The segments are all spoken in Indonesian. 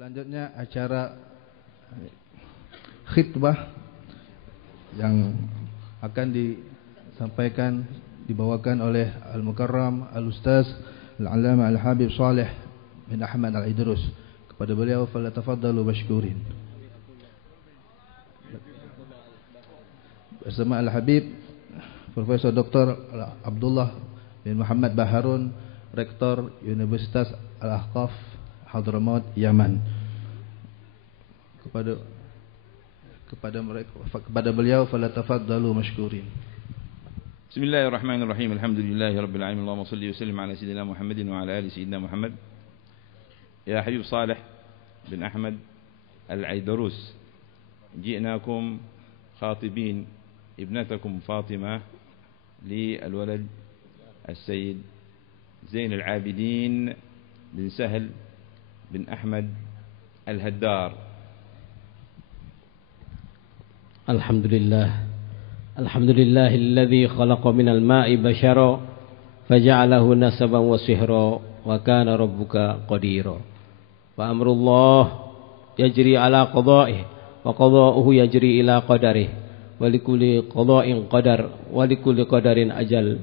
Selanjutnya acara khitbah yang akan disampaikan, dibawakan oleh Al-Mukarram Al-Ustaz Al-Allamah Al-Habib Saleh bin Ahmad Al-Idrus. Kepada beliau falyatafaddalu mashkurin. Bersama Al-Habib Profesor Dr. Abdullah bin Muhammad Baharun, Rektor Universitas Al-Ahqaf Hadramaut, Yaman. Kepada beliau falyatafaddalu mashkurin. Bismillahirrahmanirrahim. Alhamdulillahi rabbil alamin. Allahumma shalli wa sallim ala sayyidina Muhammadin wa ala ali sayyidina Muhammad. Ya Habib Saleh bin Ahmad Al-Idrus, ji'nakum khatibin ibnatakum Fatimah للولد السيد زين العابدين بن سهل بن أحمد الهدار. الحمد لله الذي خلق من الماء بشرا فجعله نسبا وسهرا وكان ربك قديرا. فأمر الله يجري على قضائه وقضاؤه يجري إلى قدره ولكل قضاء قدر ولكل قدر أجل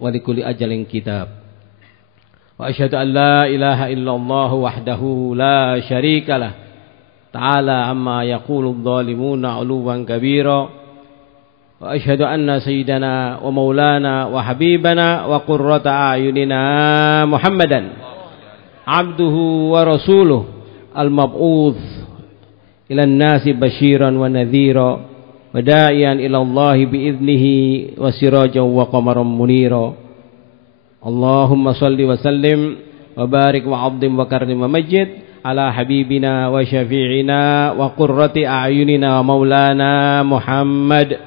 ولكل أجل كتاب. وأشهد أن لا إله إلا الله وحده لا شريك له تعالى عما يقول الظالمون علوا كبيرا. وأشهد أن سيدنا ومولانا وحبيبنا وقرة أعيننا محمدا عبده ورسوله المبعوث إلى الناس بشيرا ونذيرا وداعيا إلى الله بإذنه وسراجا وقمرا منيرا. اللهم صل وسلم وبارك وعظم وكرم ومجد على حبيبنا وشفيعنا وقرة أعيننا ومولانا محمد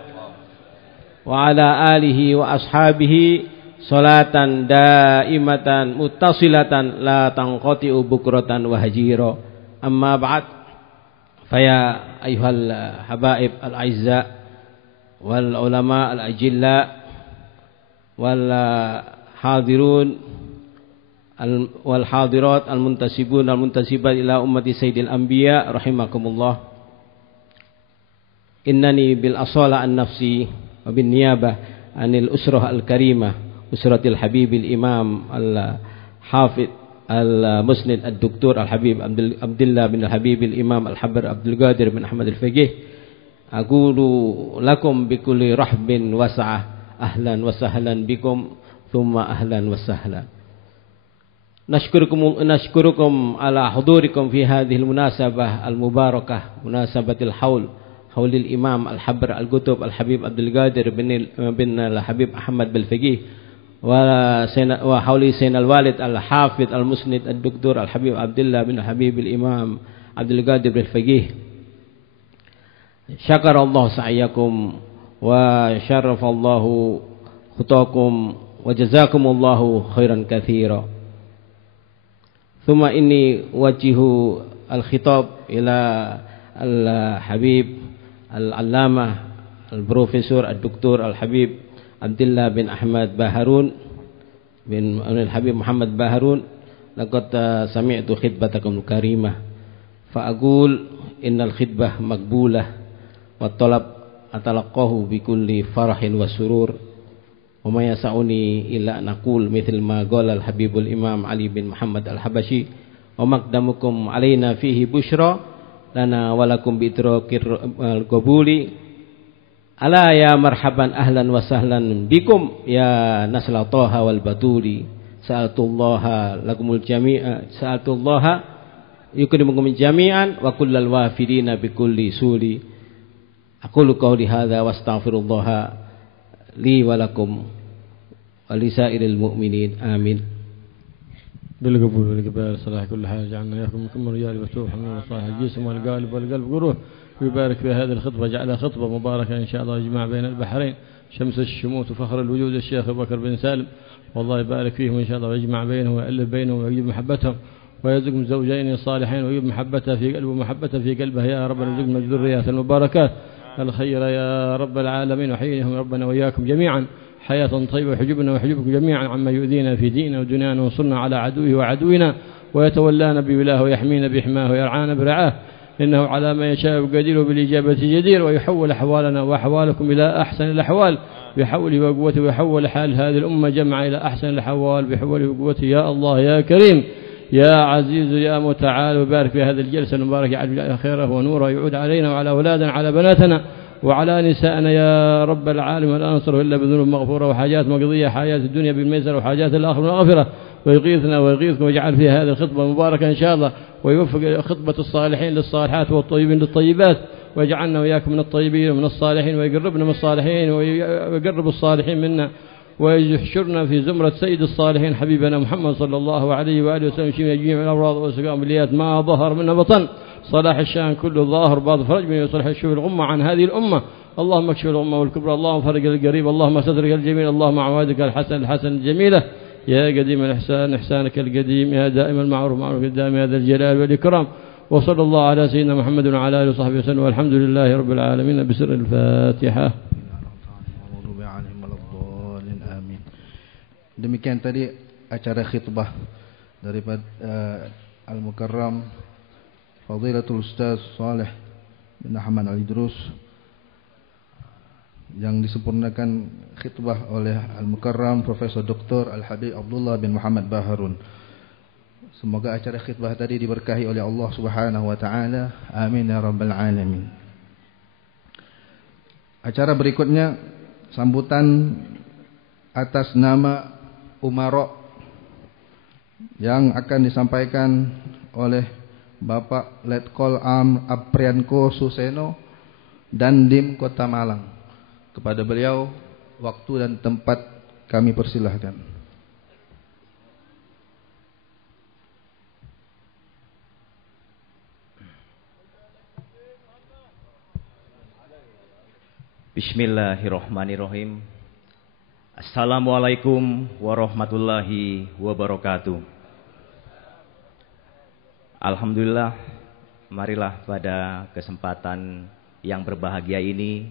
وعلى آله وأصحابه صلاة دائمة متصلة لا تنقطع بكرة وهجيرا. أما بعد، فيا أيها الحبائب الأعزاء والعلماء الأجلاء والحاضرون والحاضرات المنتسبون والمنتسبات إلى أمة سيد الأنبياء رحمكم الله. إنني بالأصالة عن نفسي وبالنيابة عن الأسرة الكريمة أسرة الحبيب الإمام الحافظ المسند الدكتور الحبيب عبد الله بن الحبيب الإمام الحبر عبد القادر بن أحمد الفقيه، أقول لكم بكل رحب وسعة أهلا وسهلا بكم ثم أهلا وسهلا. نشكركم على حضوركم في هذه المناسبة المباركة، مناسبة حول الإمام الحبر القطب الحبيب عبد القادر بن الحبيب أحمد بالفقيه، وحول سين الوالد الحافظ المسند الدكتور الحبيب عبد الله بن الحبيب الإمام عبد القادر بالفقيه. شكر الله سعيكم وشرف الله خطاكم وجزاكم الله خيرا كثيرا. ثم إني أوجه الخطاب إلى الحبيب العلامة البروفيسور الدكتور الحبيب عبد الله بن أحمد باهرون بن الحبيب محمد باهرون. لقد سمعت خطبتكم الكريمة فأقول إن الخطبة مقبولة والطلب أتلقاه بكل فرح وسرور، وما يسعني إلا أن أقول مثل ما قال الحبيب الإمام علي بن محمد الحبشي: ومقدمكم علينا فيه بشرى لنا ولكم بإدراك القبول. ألا يا مرحبا أهلا وسهلا بكم يا نسل طه والبتول. سألت الله لكم الجميع، سألت الله يكرمكم جميعا وكل الوافدين بكل سول. أقول قولي هذا واستغفر الله لي ولكم ولسائر المؤمنين آمين. بالقبول والإقبال صلاح كل حال جعلنا إياكم منكم رجال وتوب حمد صالح الجسم والقالب والقلب قروح. ويبارك في هذه الخطبة، جعلها خطبة مباركة إن شاء الله يجمع بين البحرين شمس الشموت وفخر الوجود الشيخ أبو بكر بن سالم، والله يبارك فيهم إن شاء الله ويجمع بينهم ويألف بينهم ويجيب محبتهم ويرزقهم زوجين صالحين ويجيب محبته في قلبه ومحبته في قلبه يا رب، نرزقنا الذريات المباركات الخير يا رب العالمين، وحييهم ربنا وإياكم جميعا حياة طيبة، ويحجبنا ويحجبكم جميعا عما يؤذينا في ديننا ودنيانا، وانصرنا على عدوه وعدونا، ويتولانا بولاه ويحمينا بحماه ويرعانا برعاه، إنه على ما يشاء قدير وبالإجابة جدير، ويحول أحوالنا وأحوالكم إلى أحسن الأحوال بحوله وقوته، ويحول حال هذه الأمة جمع إلى أحسن الأحوال بحوله وقوته. يا الله يا كريم يا عزيز يا متعال، وبارك في هذه الجلسة المباركة يجعل خيره ونوره يعود علينا وعلى أولادنا على بناتنا وعلى نسائنا يا رب العالمين. ولا ننصر إلا بذنوب مغفورة وحاجات مقضية، حاجات الدنيا بالميسر وحاجات الآخرة بالمغفرة. ويغيثنا ويغيثكم ويجعل في هذه الخطبة المباركة إن شاء الله، ويوفق خطبة الصالحين للصالحات والطيبين للطيبات، ويجعلنا وإياكم من الطيبين ومن الصالحين، ويقربنا من الصالحين ويقرب الصالحين منا، ويحشرنا في زمرة سيد الصالحين حبيبنا محمد صلى الله عليه وآله وسلم شفيع جميع الأمراض والسقام والليات ما ظهر منها بطن، صلاح الشان كله ظاهر باطن، فرج من يصلح الشوف الغمة عن هذه الأمة. اللهم اكشف الغمة والكبرى، اللهم فرج القريب، اللهم سترك الجميل، اللهم عوادك الحسن الجميلة، يا قديم الإحسان إحسانك القديم، يا دائم المعروف معروف الدائم، يا ذا الجلال والإكرام. وصلى الله على سيدنا محمد وعلى آله وصحبه وسلم، والحمد لله رب العالمين. بسر الفاتحة. Demikian tadi acara khitbah daripada Al-Mukarram Fadilatul Ustaz Saleh bin Ahmad Al-Idrus, yang disempurnakan khitbah oleh Al-Mukarram Profesor Dr. Al-Habib Abdullah bin Muhammad Baharun. Semoga acara khitbah tadi diberkahi oleh Allah Subhanahu wa taala. Amin ya rabbal alamin. Acara berikutnya sambutan atas nama Umaro yang akan disampaikan oleh Bapak Letkol Am Aprianko Suseno, Dandim Kota Malang. Kepada beliau waktu dan tempat kami persilahkan. Bismillahirrahmanirrahim. Assalamualaikum warahmatullahi wabarakatuh. Alhamdulillah, marilah pada kesempatan yang berbahagia ini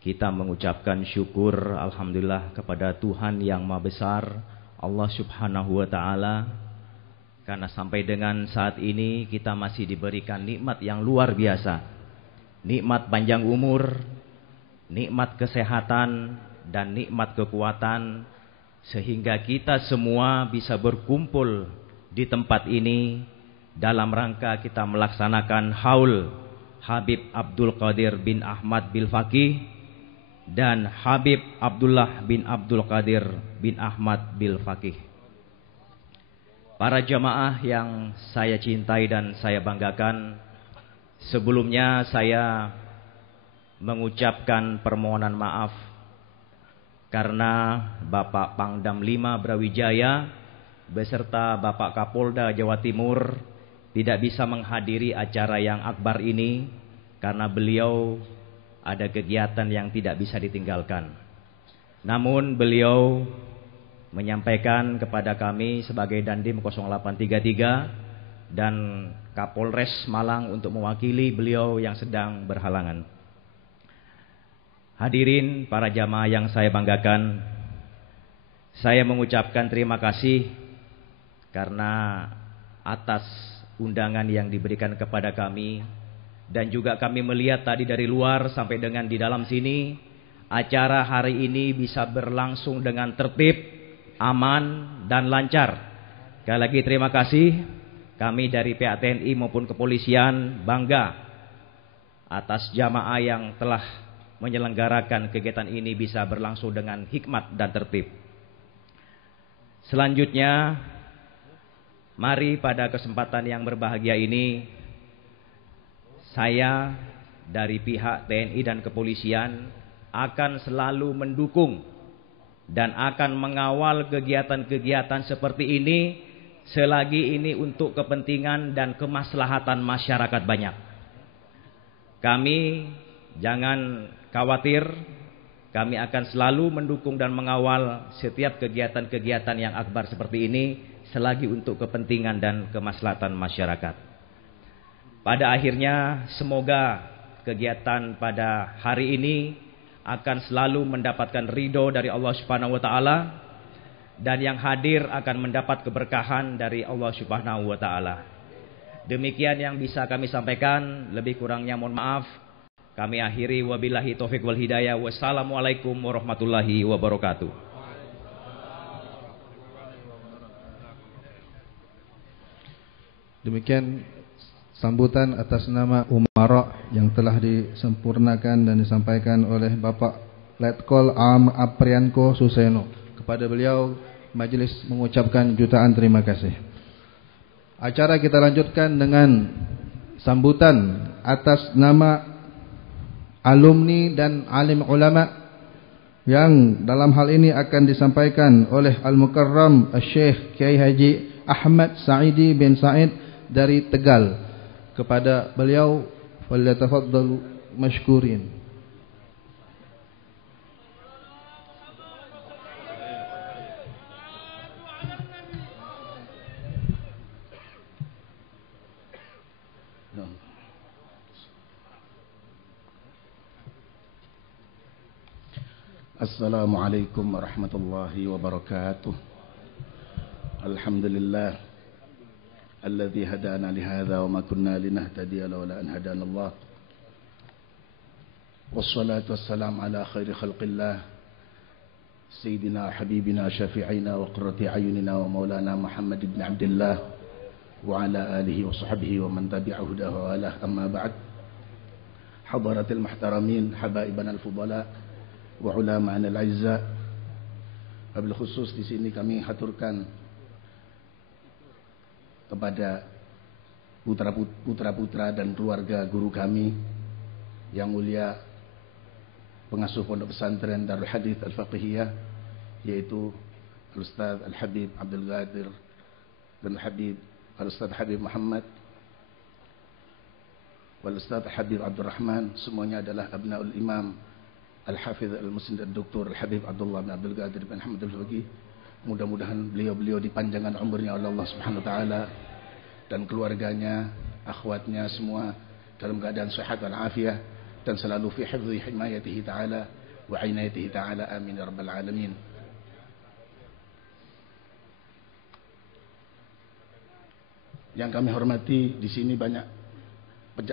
kita mengucapkan syukur alhamdulillah kepada Tuhan yang Maha Besar, Allah Subhanahu wa taala, karena sampai dengan saat ini kita masih diberikan nikmat yang luar biasa. Nikmat panjang umur, nikmat kesehatan, dan nikmat kekuatan, sehingga kita semua bisa berkumpul di tempat ini dalam rangka kita melaksanakan haul Habib Abdul Qadir bin Ahmad bil Faqih dan Habib Abdullah bin Abdul Qadir bin Ahmad bil Faqih. Para jamaah yang saya cintai dan saya banggakan, sebelumnya saya mengucapkan permohonan maaf karena Bapak Pangdam 5 Brawijaya beserta Bapak Kapolda Jawa Timur tidak bisa menghadiri acara yang akbar ini karena beliau ada kegiatan yang tidak bisa ditinggalkan. Namun beliau menyampaikan kepada kami sebagai Dandim 0833 dan Kapolres Malang untuk mewakili beliau yang sedang berhalangan. Hadirin para jamaah yang saya banggakan, saya mengucapkan terima kasih karena atas undangan yang diberikan kepada kami, dan juga kami melihat tadi dari luar sampai dengan di dalam sini acara hari ini bisa berlangsung dengan tertib, aman dan lancar. Sekali lagi terima kasih, kami dari pihak TNI maupun kepolisian bangga atas jamaah yang telah menyelenggarakan kegiatan ini bisa berlangsung dengan hikmat dan tertib. Selanjutnya, mari pada kesempatan yang berbahagia ini saya dari pihak TNI dan kepolisian akan selalu mendukung dan akan mengawal kegiatan-kegiatan seperti ini selagi ini untuk kepentingan dan kemaslahatan masyarakat banyak. Kami jangan khawatir, kami akan selalu mendukung dan mengawal setiap kegiatan-kegiatan yang akbar seperti ini selagi untuk kepentingan dan kemaslahatan masyarakat. Pada akhirnya semoga kegiatan pada hari ini akan selalu mendapatkan ridho dari Allah Subhanahu wa taala dan yang hadir akan mendapat keberkahan dari Allah Subhanahu wa taala. Demikian yang bisa kami sampaikan, lebih kurangnya mohon maaf. Kami akhiri, wabillahi taufik wal hidayah. Wassalamualaikum warahmatullahi wabarakatuh. Demikian sambutan atas nama Umara yang telah disempurnakan dan disampaikan oleh Bapak Letkol Am Aprianko Suseno. Kepada beliau majelis mengucapkan jutaan terima kasih. Acara kita lanjutkan dengan sambutan atas nama alumni dan alim ulama yang dalam hal ini akan disampaikan oleh Al-Mukarram Al-Syekh Kiai Haji Ahmad Sa'idi bin Sa'id dari Tegal. Kepada beliau falyatafaddalu mashkurin. Assalamualaikum warahmatullahi wabarakatuh. Alhamdulillah alladzi hadana li hadza wa ma kunna linahtadiya laula an hadana Allah. Wassalatu wassalamu ala khairi khalqillah sayyidina habibina syafi'ina wa qurrati ayunina wa maulana Muhammad ibn Abdullah wa ala alihi wa sahbihi wa man tabi'ahu hudahu wa ala amma ba'd. Hadaratil muhtaramin habaibana al-fudala wa ulama'ana al-'izza. Wabil khusus di sini kami haturkan kepada putra-putra dan keluarga guru kami yang mulia pengasuh pondok pesantren Darul Hadits Al-Faqihiyah, yaitu Al-Ustaz Al-Habib Abdul Qadir dan Al-Ustaz Habib Muhammad wal Ustaz Habib Abdul Rahman. Semuanya adalah abnaul imam Al-Hafidh Al-Musnid Al-Doktor Al-Habib Abdullah bin Abdul Qadir bin Hamad Al-Faqih. Mudah-mudahan beliau-beliau dipanjangkan umurnya oleh Allah Subhanahu wa taala dan keluarganya, akhwatnya semua dalam keadaan sehat wal afiah dan selalu fi hifdzi himayatihi taala wa inayatihi taala. Amin ya rabbal alamin. Yang kami hormati di sini banyak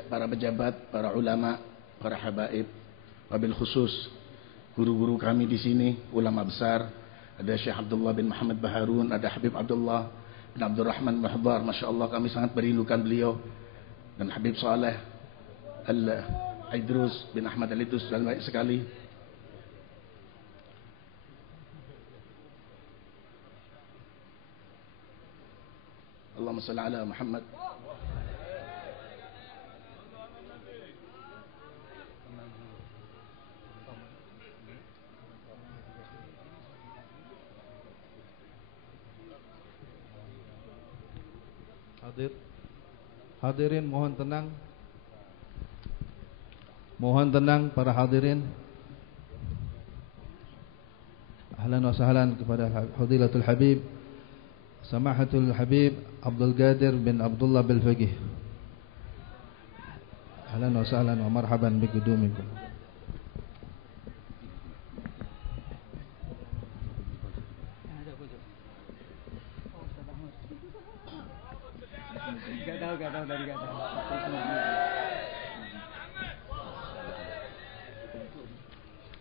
para pejabat, para ulama, para habaib. Wabil khusus guru-guru kami di sini, ulama besar, ada Syekh Abdullah bin Muhammad Baharun, ada Habib Abdullah bin Abdul Rahman Muhdar. Masya Allah, kami sangat merindukan beliau. Dan Habib Saleh Al-Idrus bin Ahmad Al-Idrus, dan baik sekali. Allahumma salli ala Muhammad. Hadirin mohon tenang. Mohon tenang para hadirin. Ahlan wa sahlan kepada Fadilatul Habib Samahatul Habib Abdul Qadir bin Abdullah bil Faqih. Ahlan wa sahlan wa marhaban biqudumikum.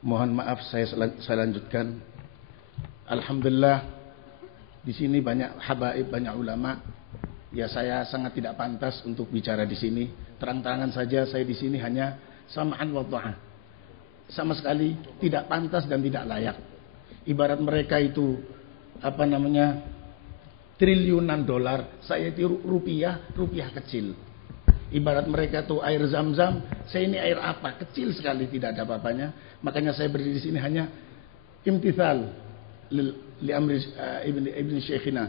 Mohon maaf saya lanjutkan. Alhamdulillah di sini banyak habaib, banyak ulama. Ya saya sangat tidak pantas untuk bicara di sini. Terang-terangan saja saya di sini hanya sam'an wa ta'ah. Sama sekali tidak pantas dan tidak layak. Ibarat mereka itu triliunan dolar, saya itu rupiah kecil. Ibarat mereka tuh air zam-zam, saya ini air apa? Kecil sekali, tidak ada apa-apanya. Makanya saya berdiri di sini hanya imtithal li amri ibn Syekhina.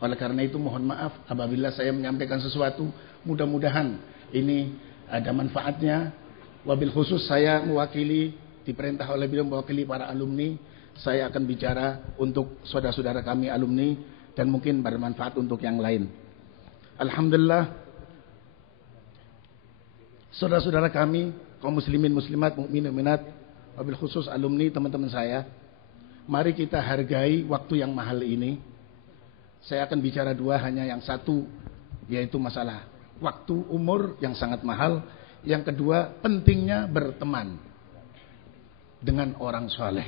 Oleh karena itu mohon maaf apabila saya menyampaikan sesuatu, mudah-mudahan ini ada manfaatnya. Wabil khusus saya mewakili, diperintah oleh beliau mewakili para alumni. Saya akan bicara untuk saudara-saudara kami alumni dan mungkin bermanfaat untuk yang lain. Alhamdulillah, saudara-saudara kami, kaum muslimin muslimat, mukminin mukminat, wabil khusus alumni teman-teman saya, Mari kita hargai waktu yang mahal ini. Saya akan bicara dua, hanya yang satu, yaitu masalah waktu, umur yang sangat mahal. Yang kedua, pentingnya berteman dengan orang soleh.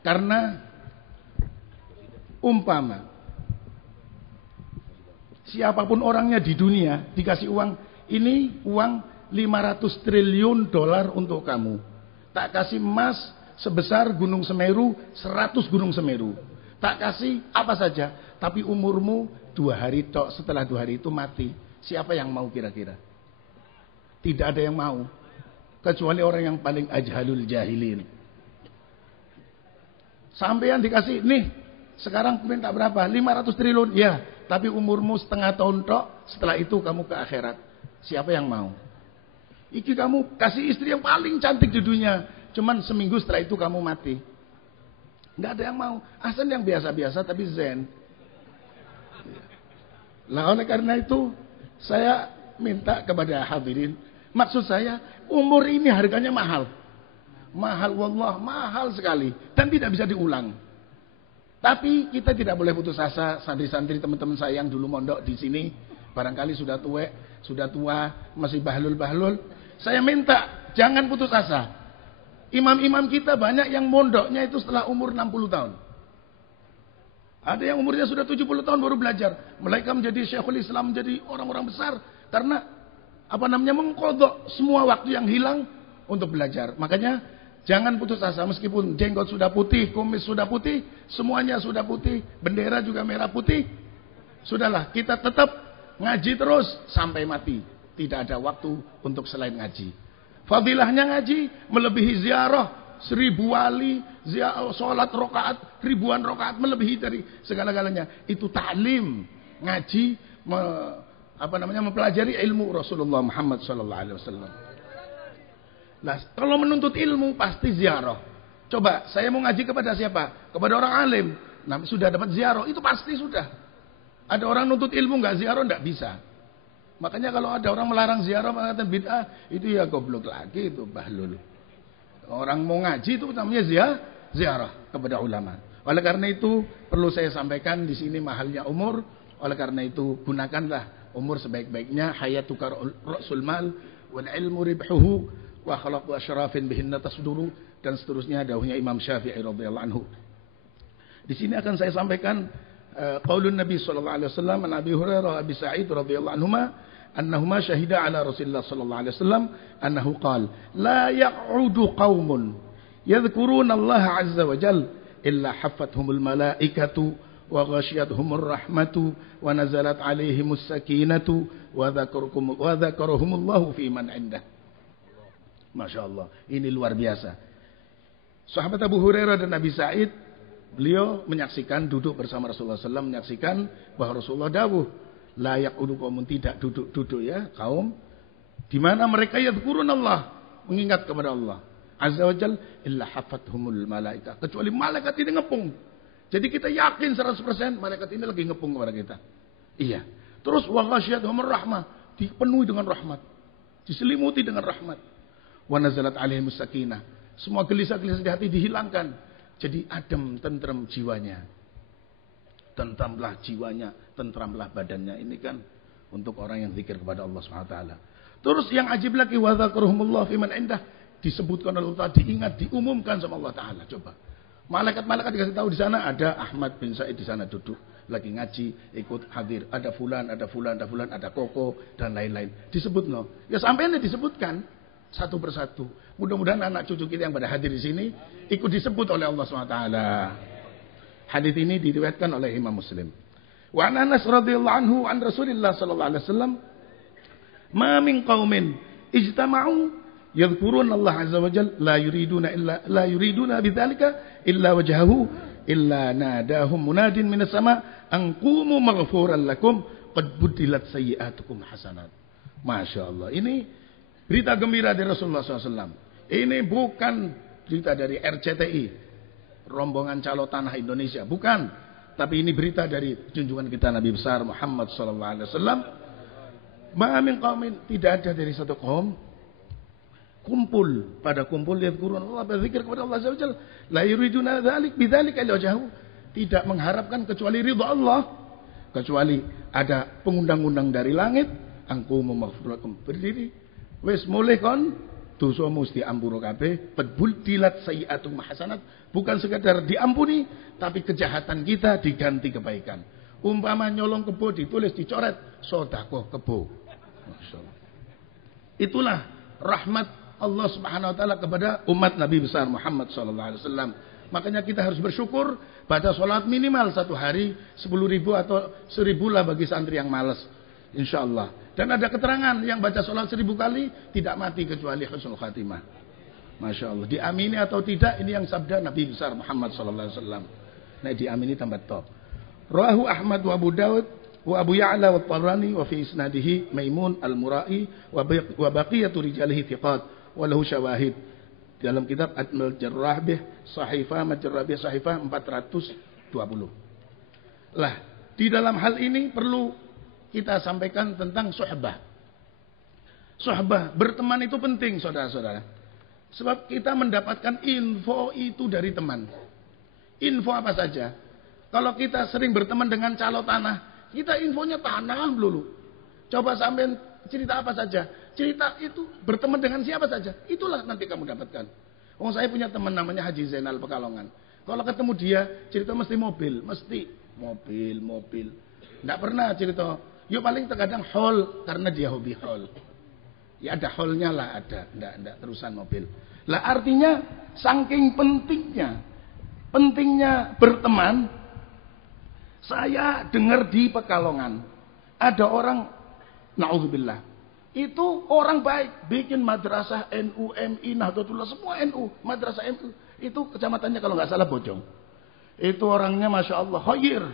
Karena umpama siapapun orangnya di dunia dikasih uang, ini uang 500 triliun dolar untuk kamu. Tak kasih emas sebesar Gunung Semeru, 100 Gunung Semeru. Tak kasih apa saja, tapi umurmu 2 hari tok, setelah 2 hari itu mati. Siapa yang mau kira-kira? Tidak ada yang mau, kecuali orang yang paling ajhalul jahilin. Sampean dikasih, nih sekarang minta berapa? 500 triliun, ya, tapi umurmu setengah tahun tok, setelah itu kamu ke akhirat. Siapa yang mau? Iki kamu kasih istri yang paling cantik di dunia, cuman seminggu setelah itu kamu mati. Nggak ada yang mau. Asal yang biasa-biasa tapi zen. Nah, oleh karena itu saya minta kepada hadirin, maksud saya umur ini harganya mahal. Mahal, wallah, mahal sekali dan tidak bisa diulang. Tapi kita tidak boleh putus asa. Santri-santri teman-teman saya yang dulu mondok di sini barangkali sudah tua, masih bahlul-bahlul. Saya minta jangan putus asa. Imam-imam kita banyak yang mondoknya itu setelah umur 60 tahun. Ada yang umurnya sudah 70 tahun baru belajar. Mereka menjadi Syekhul Islam, menjadi orang-orang besar karena mengqadha semua waktu yang hilang untuk belajar. Makanya jangan putus asa, meskipun jenggot sudah putih, kumis sudah putih, semuanya sudah putih, bendera juga merah putih. Sudahlah, kita tetap ngaji terus sampai mati. Tidak ada waktu untuk selain ngaji. Fadilahnya ngaji melebihi ziarah 1000 wali, sholat rakaat, ribuan rakaat, melebihi dari segala-galanya. Itu ta'lim, ngaji, mempelajari ilmu Rasulullah Muhammad SAW. Nah, kalau menuntut ilmu pasti ziarah. Coba, saya mau ngaji kepada siapa? Kepada orang alim. Nah, sudah dapat ziarah, itu pasti sudah. Ada orang nuntut ilmu nggak ziarah, nggak bisa. Makanya kalau ada orang melarang ziarah, mengatakan bid'ah, itu ya goblok lagi, itu bahlul. Orang mau ngaji itu namanya ziarah kepada ulama. Oleh karena itu perlu saya sampaikan di sini mahalnya umur. Oleh karena itu gunakanlah umur sebaik-baiknya. Hayatuka ra'sul mal wal ilmu ribhuhu wa khalaqu asyrafin bihinna tasduru, dan seterusnya dawuhnya Imam Syafi'i radhiyallahu anhu. Di sini akan saya sampaikan qaulun Nabi sallallahu alaihi wasallam an Abi Hurairah Abi Sa'id radhiyallahu anhuma annahuma syahida ala Rasulillah sallallahu alaihi wasallam annahu qala la ya'udu qaumun yadhkuruna Allah azza wa jalla illa haffathumul malaikatu wa ghashiyatuhumur rahmatu wa nazalat alaihimus sakinatu wa dzakaruhumullahu fi man indah. Masya Allah, ini luar biasa. Sahabat Abu Hurairah dan Nabi Sa'id, beliau menyaksikan duduk bersama Rasulullah SAW, menyaksikan bahwa Rasulullah dawuh, layak udu kaumun, tidak duduk-duduk ya kaum, di mana mereka yadhkurun Allah, mengingat kepada Allah azza wa jalla, illa hafathumul malaika, kecuali malaikat ini ngepung. Jadi kita yakin 100% malaikat ini lagi ngepung kepada kita. Iya. Terus wa ghasyiyatuhumur rahmah, dipenuhi dengan rahmat, diselimuti dengan rahmat. Wa nazalat alaihimus sakinah, semua gelisah-gelisah di hati dihilangkan. Jadi adem, tentrem jiwanya. Tentramlah jiwanya, tentramlah badannya. Ini kan untuk orang yang zikir kepada Allah SWT. Terus yang ajib lagi, wa dzakaruhumullah fi man indah, disebutkan oleh Allah, diingat, diumumkan sama Allah Ta'ala. Coba. Malaikat-malaikat dikasih tahu di sana ada Ahmad bin Said di sana duduk lagi ngaji, ikut hadir. Ada fulan, ada fulan, ada fulan, ada koko dan lain-lain. Disebut loh. Ya sampainya disebutkan satu persatu. Mudah-mudahan anak cucu kita yang pada hadir di sini ikut disebut oleh Allah SWT. Hadis ini diriwayatkan oleh Imam Muslim. Wa Anas radhiyallahu anhu an Rasulillah sallallahu alaihi wasallam, "Ma min qaumin ijtama'u yadhkuruna Allah azza wa jalla la yuriduna bidzalika illa wajhahu illa nadahum munadin minas sama an qumu maghfuran lakum qad budilat sayyi'atukum hasanat." Masya Allah, ini berita gembira dari Rasulullah SAW. Ini bukan berita dari RCTI, rombongan calo tanah Indonesia, bukan. Tapi ini berita dari junjungan kita Nabi besar Muhammad SAW. Ma min qaumin, tidak ada dari satu kaum kumpul, pada kumpul yadhkuruna Allah, berzikir kepada Allah Azza wa Jalla. La yuriduna dzalik bidzalika wajhahu. Tidak mengharapkan kecuali ridha Allah. Kecuali ada pengundang-undang dari langit, angku memaghfirakum, berdiri. Wis mulih kon dosa mesti ampura kabeh, bedbudilat sayyi'atum hasanat, bukan sekadar diampuni, tapi kejahatan kita diganti kebaikan. Umpama nyolong kebo ditulis dicoret sedekah kebo. Masyaallah. Itulah rahmat Allah Subhanahu wa taala kepada umat Nabi besar Muhammad sallallahu alaihi wasallam. Makanya kita harus bersyukur, baca sholat minimal satu hari 10.000 atau 1.000 lah bagi santri yang malas, insyaallah. Dan ada keterangan yang baca sholat 1.000 kali tidak mati kecuali husnul khatimah. Masya Allah. Diamini atau tidak, ini yang sabda Nabi besar Muhammad sallallahu alaihi wasallam. Nah, diamini tambah top. Rawahu Ahmad wa Abu Dawud wa Abu Ya'la wa Tabrani wa fi isnadihi Maimun al-Mura'i wa baqiyatu rijalihi thiqat wa lahu syawahid. Dalam kitab Al-Jarrah bih Sahifah Majrah bih Sahifah 420. Lah, di dalam hal ini perlu kita sampaikan tentang suhbah. Suhbah, berteman itu penting, saudara-saudara. Sebab kita mendapatkan info itu dari teman. Info apa saja. Kalau kita sering berteman dengan calo tanah, kita infonya tanah dulu. Coba sampean cerita apa saja. Cerita itu berteman dengan siapa saja. Itulah nanti kamu dapatkan. Oh, saya punya teman namanya Haji Zainal Pekalongan. Kalau ketemu dia, cerita mesti mobil. Mesti mobil. Nggak pernah cerita. Yuk paling terkadang hall, karena dia hobi hall. Ya ada hallnya lah, ada. Nggak terusan mobil. Lah artinya, saking pentingnya berteman. Saya dengar di Pekalongan. Ada orang, na'udzubillah. Itu orang baik, bikin madrasah NU, MI, Nahdlatul Ulama, semua NU, madrasah NU. Itu kecamatannya kalau nggak salah Bojong. Itu orangnya Masya Allah, khair.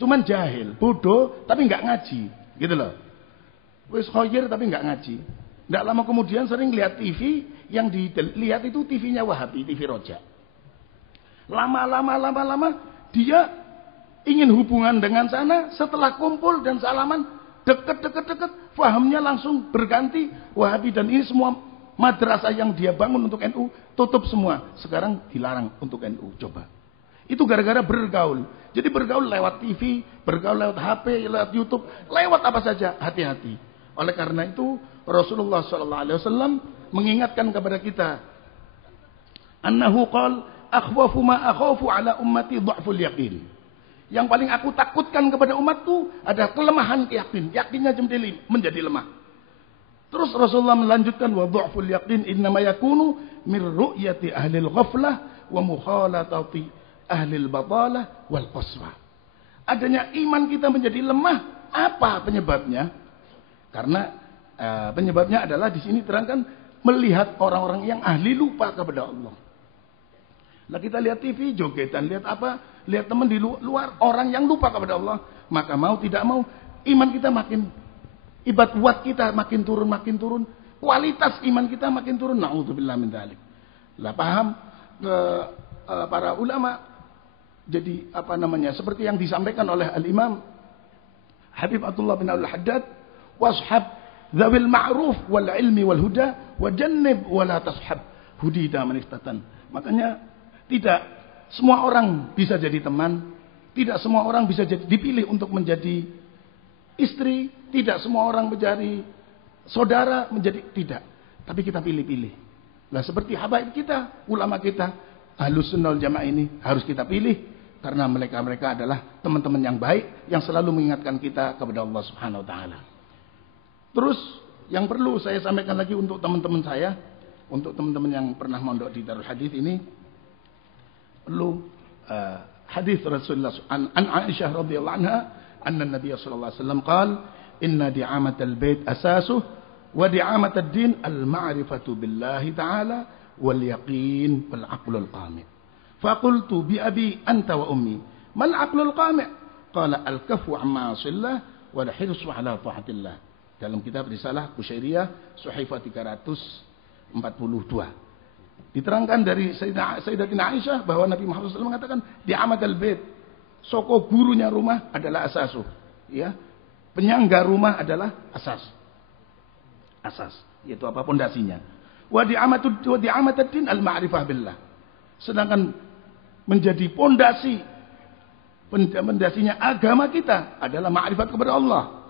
Cuman jahil, bodoh, tapi nggak ngaji. Gitu loh. Wis khair tapi nggak ngaji. Nggak lama kemudian sering lihat TV, yang dilihat itu TV-nya Wahabi, TV Roja. Lama, dia ingin hubungan dengan sana, setelah kumpul dan salaman, deket, fahamnya langsung berganti. Wahabi dan ini semua madrasah yang dia bangun untuk NU tutup semua. Sekarang dilarang untuk NU. Coba. Itu gara-gara bergaul. Jadi bergaul lewat TV, bergaul lewat HP, lewat YouTube, lewat apa saja. Hati-hati. Oleh karena itu Rasulullah SAW mengingatkan kepada kita, annahu qala akhwafu ma akhafu ala ummati dha'ful yaqin. Yang paling aku takutkan kepada umatku adalah kelemahan yakin. Yakinnya menjadi lemah. Terus Rasulullah melanjutkan, wa dha'ful yaqin innama yakunu min ru'yati ahlil ghaflah wa mukhalatati ahlil batalah wal qaswa. Adanya iman kita menjadi lemah, apa penyebabnya? Karena penyebabnya adalah di sini terangkan melihat orang-orang yang ahli lupa kepada Allah. Lah kita lihat TV, jogetan, lihat apa? Lihat teman di luar, orang yang lupa kepada Allah. Maka mau tidak mau, iman kita makin, ibadat kita makin turun. Kualitas iman kita makin turun. Na'udzubillah min dzalik. Lah paham para ulama. Jadi seperti yang disampaikan oleh Al-Imam Habib Abdullah bin Al-Haddad, washab dzawil ma'ruf wal ilmi wal huda wa jannib wa la tashab hudida man iftatan. Makanya tidak semua orang bisa jadi teman, tidak semua orang bisa dipilih untuk menjadi istri, tidak semua orang menjadi saudara, tidak. Tapi kita pilih-pilih. Nah, seperti habaib kita, ulama kita, Ahlus Sunnah wal Jamaah ini harus kita pilih karena mereka adalah teman-teman yang baik yang selalu mengingatkan kita kepada Allah Subhanahu wa taala. Terus yang perlu saya sampaikan lagi untuk teman-teman saya, untuk teman-teman yang pernah mondok di Darul Hadis ini, perlu hadis Rasulullah an Aisyah radhiyallahu anha anna Nabi sallallahu alaihi wasallam qala inna di'amatal bait asasuh wa di'amatad din al ma'rifatu billahi ta'ala wal yaqin wal aqlul qami'. Fa qultu bi abi anta wa ummi mal aqlul qami'? Qala al kafu 'amma sillah wal hirsu 'ala ta'atillah. Dalam kitab Risalah Qusyairiyah Sahifah 342. Diterangkan dari Sayyidatina Aisyah bahwa Nabi Muhammad SAW mengatakan di amadal bait, soko gurunya rumah adalah asasuh, ya. Penyangga rumah adalah asas, yaitu apa? Pondasinya. Wa di'amatuddin al-ma'rifah billah. Sedangkan menjadi pondasinya agama kita adalah ma'rifat kepada Allah.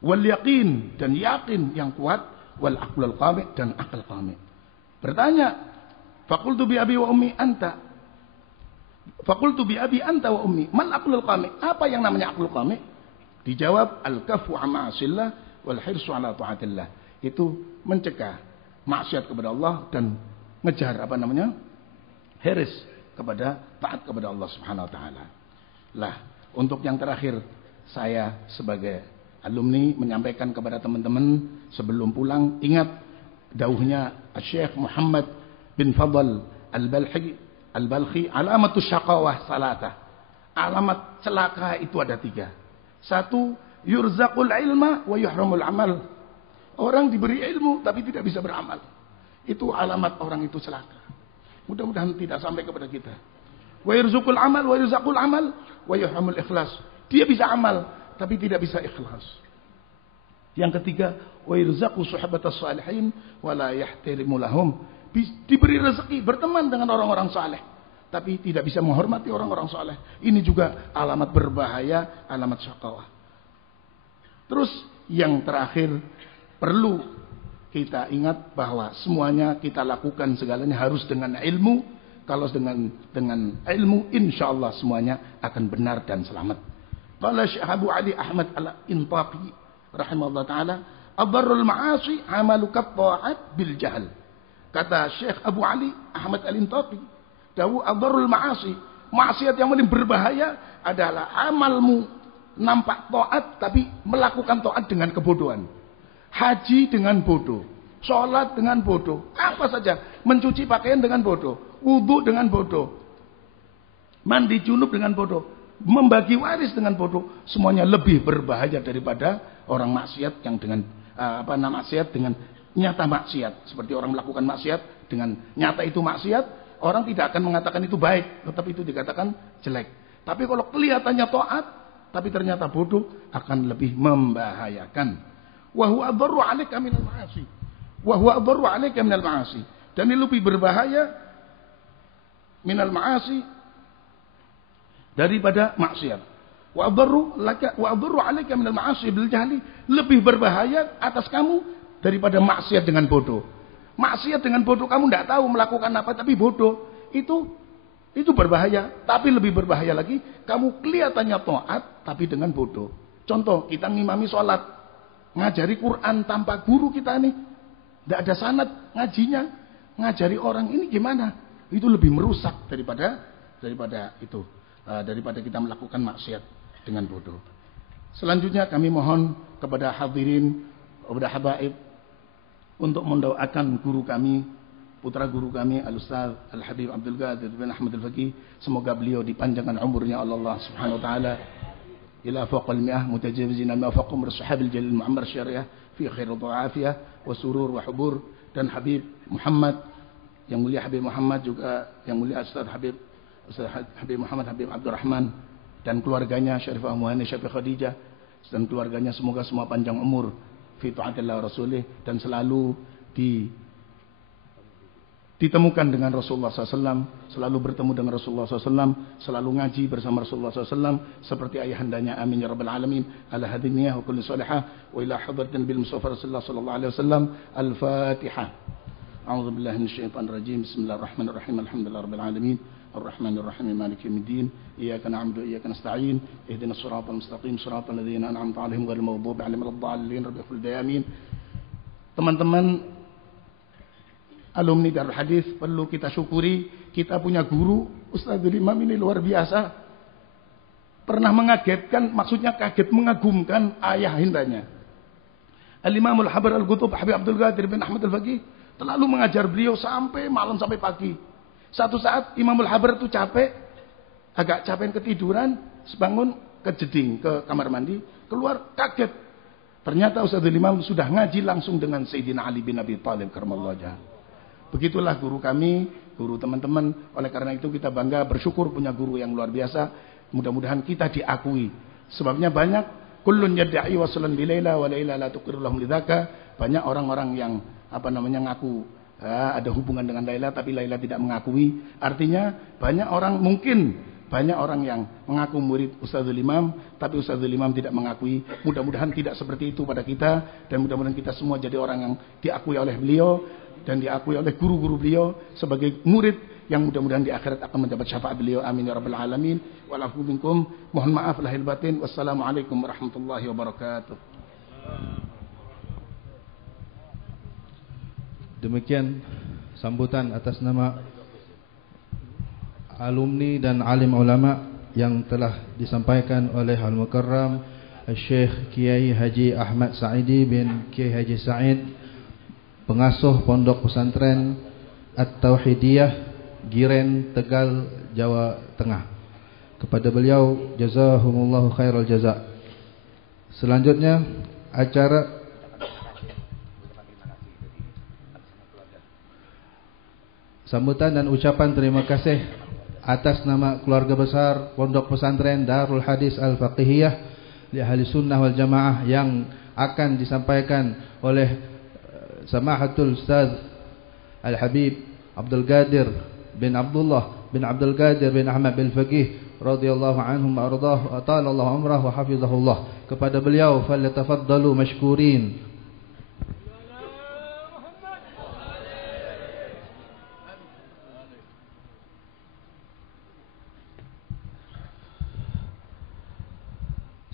Wal yaqin, dan yakin yang kuat, wal aqlul qami', dan akal qami'. Bertanya, faqultu bi abi wa ummi anta. Faqultu bi abi anta wa ummi, mal aqlul qami'? Apa yang namanya aqlul qami'? Dijawab, al-kafu 'an ma'asillah wal hirsu 'ala ta'atillah. Itu mencegah maksiat kepada Allah dan ngejar hiris kepada taat kepada Allah Subhanahu wa taala. Lah, untuk yang terakhir, saya sebagai alumni menyampaikan kepada teman-teman sebelum pulang, ingat dauhnya Syekh Muhammad bin Fadl Al-Balkhi, alamatus syaqawah salatah. Alamat celaka itu ada 3. 1, yurzaqul ilma wa yuhramul amal. Orang diberi ilmu tapi tidak bisa beramal. Itu alamat orang itu celaka. Mudah-mudahan tidak sampai kepada kita. Wa yarzuqul amal wa yurzaqul amal wa yuhramul ikhlas. Dia bisa amal tapi tidak bisa ikhlas. Yang ketiga, wa yurzaqu suhbatas salihin wa la yahtarimu lahum. Diberi rezeki berteman dengan orang-orang saleh tapi tidak bisa menghormati orang-orang saleh. Ini juga alamat berbahaya, alamat syaqawah. Terus yang terakhir, perlu kita ingat bahwa semuanya kita lakukan segalanya harus dengan ilmu. Kalau dengan ilmu, insya Allah semuanya akan benar dan selamat. Qala Syekh Abu Ali Ahmad Al-Intaqi rahimahullah taala, adarrul ma'asi amaluka ta'at bil jahl. Kata Syekh Abu Ali Ahmad Al-Intaqi, dawu adarrul ma'asi, maksiat yang paling berbahaya adalah amalmu nampak taat tapi melakukan taat dengan kebodohan. Haji dengan bodoh, sholat dengan bodoh, apa saja, mencuci pakaian dengan bodoh, wudhu dengan bodoh, mandi junub dengan bodoh, membagi waris dengan bodoh, semuanya lebih berbahaya daripada orang maksiat yang dengan maksiat dengan nyata maksiat. Seperti orang melakukan maksiat dengan nyata itu maksiat, orang tidak akan mengatakan itu baik, tetapi itu dikatakan jelek. Tapi kalau kelihatannya taat tapi ternyata bodoh, akan lebih membahayakan. Wa huwa adarru 'alaika minal ma'asi. Wa huwa adarru 'alaika minal ma'asi. Dan ini lebih berbahaya minal ma'asi daripada maksiat. Wa adarru 'alaika minal ma'asi bil jahli, lebih berbahaya atas kamu daripada maksiat dengan bodoh. Maksiat dengan bodoh, kamu tidak tahu melakukan apa tapi bodoh. Itu berbahaya. Tapi lebih berbahaya lagi, kamu kelihatannya taat tapi dengan bodoh. Contoh, kita ngimami sholat, ngajari Quran tanpa guru kita nih, tidak ada sanad ngajinya, ngajari orang ini gimana? Itu lebih merusak daripada kita melakukan maksiat dengan bodoh. Selanjutnya kami mohon kepada hadirin, kepada habaib untuk mendoakan guru kami, putra guru kami Al-Ustaz Al-Habib Abdul Qadir bin Ahmad Al-Faqih. Semoga beliau dipanjangkan umurnya oleh Allah Subhanahu wa taala ila fawqal mi'ah mutajawizina ma faqum rashabil jalil mu'ammar syariah fi khair wa afiyah wa surur wa hubur. Dan Habib Muhammad, yang mulia Habib Muhammad, juga yang mulia Ustaz Habib Muhammad Habib Abdurrahman dan keluarganya, Syarifah Muhani Syafiq Khadijah dan keluarganya, semoga semua panjang umur fi ta'atillah rasulih dan selalu ditemukan dengan Rasulullah SAW, selalu bertemu dengan Rasulullah SAW, selalu ngaji bersama Rasulullah SAW seperti ayahandanya. Amin ya rabbal alamin. Ala hadiniyah wa kulli salihah wa ila hadratin bil mustafa Rasulullah sallallahu alaihi wasallam. Al-Fatihah. A'udzu billahi minasyaitonir rajim. Bismillahirrahmanirrahim. Alhamdulillahi rabbil alamin. Ar-Rahmanir Rahim. Maliki yaumiddin. Iyyaka na'budu wa iyyaka nasta'in. Ihdinas siratal mustaqim. Siratal ladzina an'amta 'alaihim ghairil maghdubi 'alaihim waladdallin. Rabbil alamin. Teman-teman alumni Darul Hadis, perlu kita syukuri, kita punya guru Ustadzul Imam ini luar biasa. Pernah mengagetkan, maksudnya kaget, mengagumkan ayahandanya. Al-Imamul Habar Al-Qutub Habib Abdul Qadir bin Ahmad Al-Faqih terlalu mengajar beliau sampai malam, sampai pagi. Satu saat Imamul Habar itu capek, agak capek ketiduran, bangun ke jeding, ke kamar mandi, keluar kaget. Ternyata Ustadzul Imam sudah ngaji langsung dengan Sayyidina Ali bin Abi Thalib karramallahu wajhahu. Begitulah guru kami, guru teman-teman. Oleh karena itu kita bangga, bersyukur punya guru yang luar biasa. Mudah-mudahan kita diakui. Sebabnya banyak kullun yad'i waslan bilaila wa laila la tuqirru lahum lidzaka. Banyak orang-orang yang ngaku ada hubungan dengan Laila, tapi Laila tidak mengakui. Artinya banyak orang yang mengaku murid Ustadzul Imam, tapi Ustadzul Imam tidak mengakui. Mudah-mudahan tidak seperti itu pada kita, dan mudah-mudahan kita semua jadi orang yang diakui oleh beliau dan diakui oleh guru-guru beliau sebagai murid yang mudah-mudahan di akhirat akan mendapat syafaat beliau. Amin ya rabbal alamin. Walafu minkum. Mohon maaf lahir batin. Wassalamualaikum warahmatullahi wabarakatuh. Demikian sambutan atas nama alumni dan alim ulama yang telah disampaikan oleh Al-Mukarram Syekh Kiai Haji Ahmad Sa'idi bin Kiai Haji Sa'id, pengasuh Pondok Pesantren At-Tauhidiyah Giren, Tegal, Jawa Tengah. Kepada beliau jazahumullahu khairal jaza. Selanjutnya acara sambutan dan ucapan terima kasih atas nama keluarga besar Pondok Pesantren Darul Hadis Al-Faqihiyah li Ahli Sunnah wal Jamaah yang akan disampaikan oleh Samahatul Ustaz Al-Habib Abdul Qadir bin Abdullah bin Abdul Qadir bin Ahmad bin Faqih radhiyallahu anhum wa ardhah wa ta'alallahu umrah wa hafizahullah. Kepada beliau falyatafaddalu mashkurin.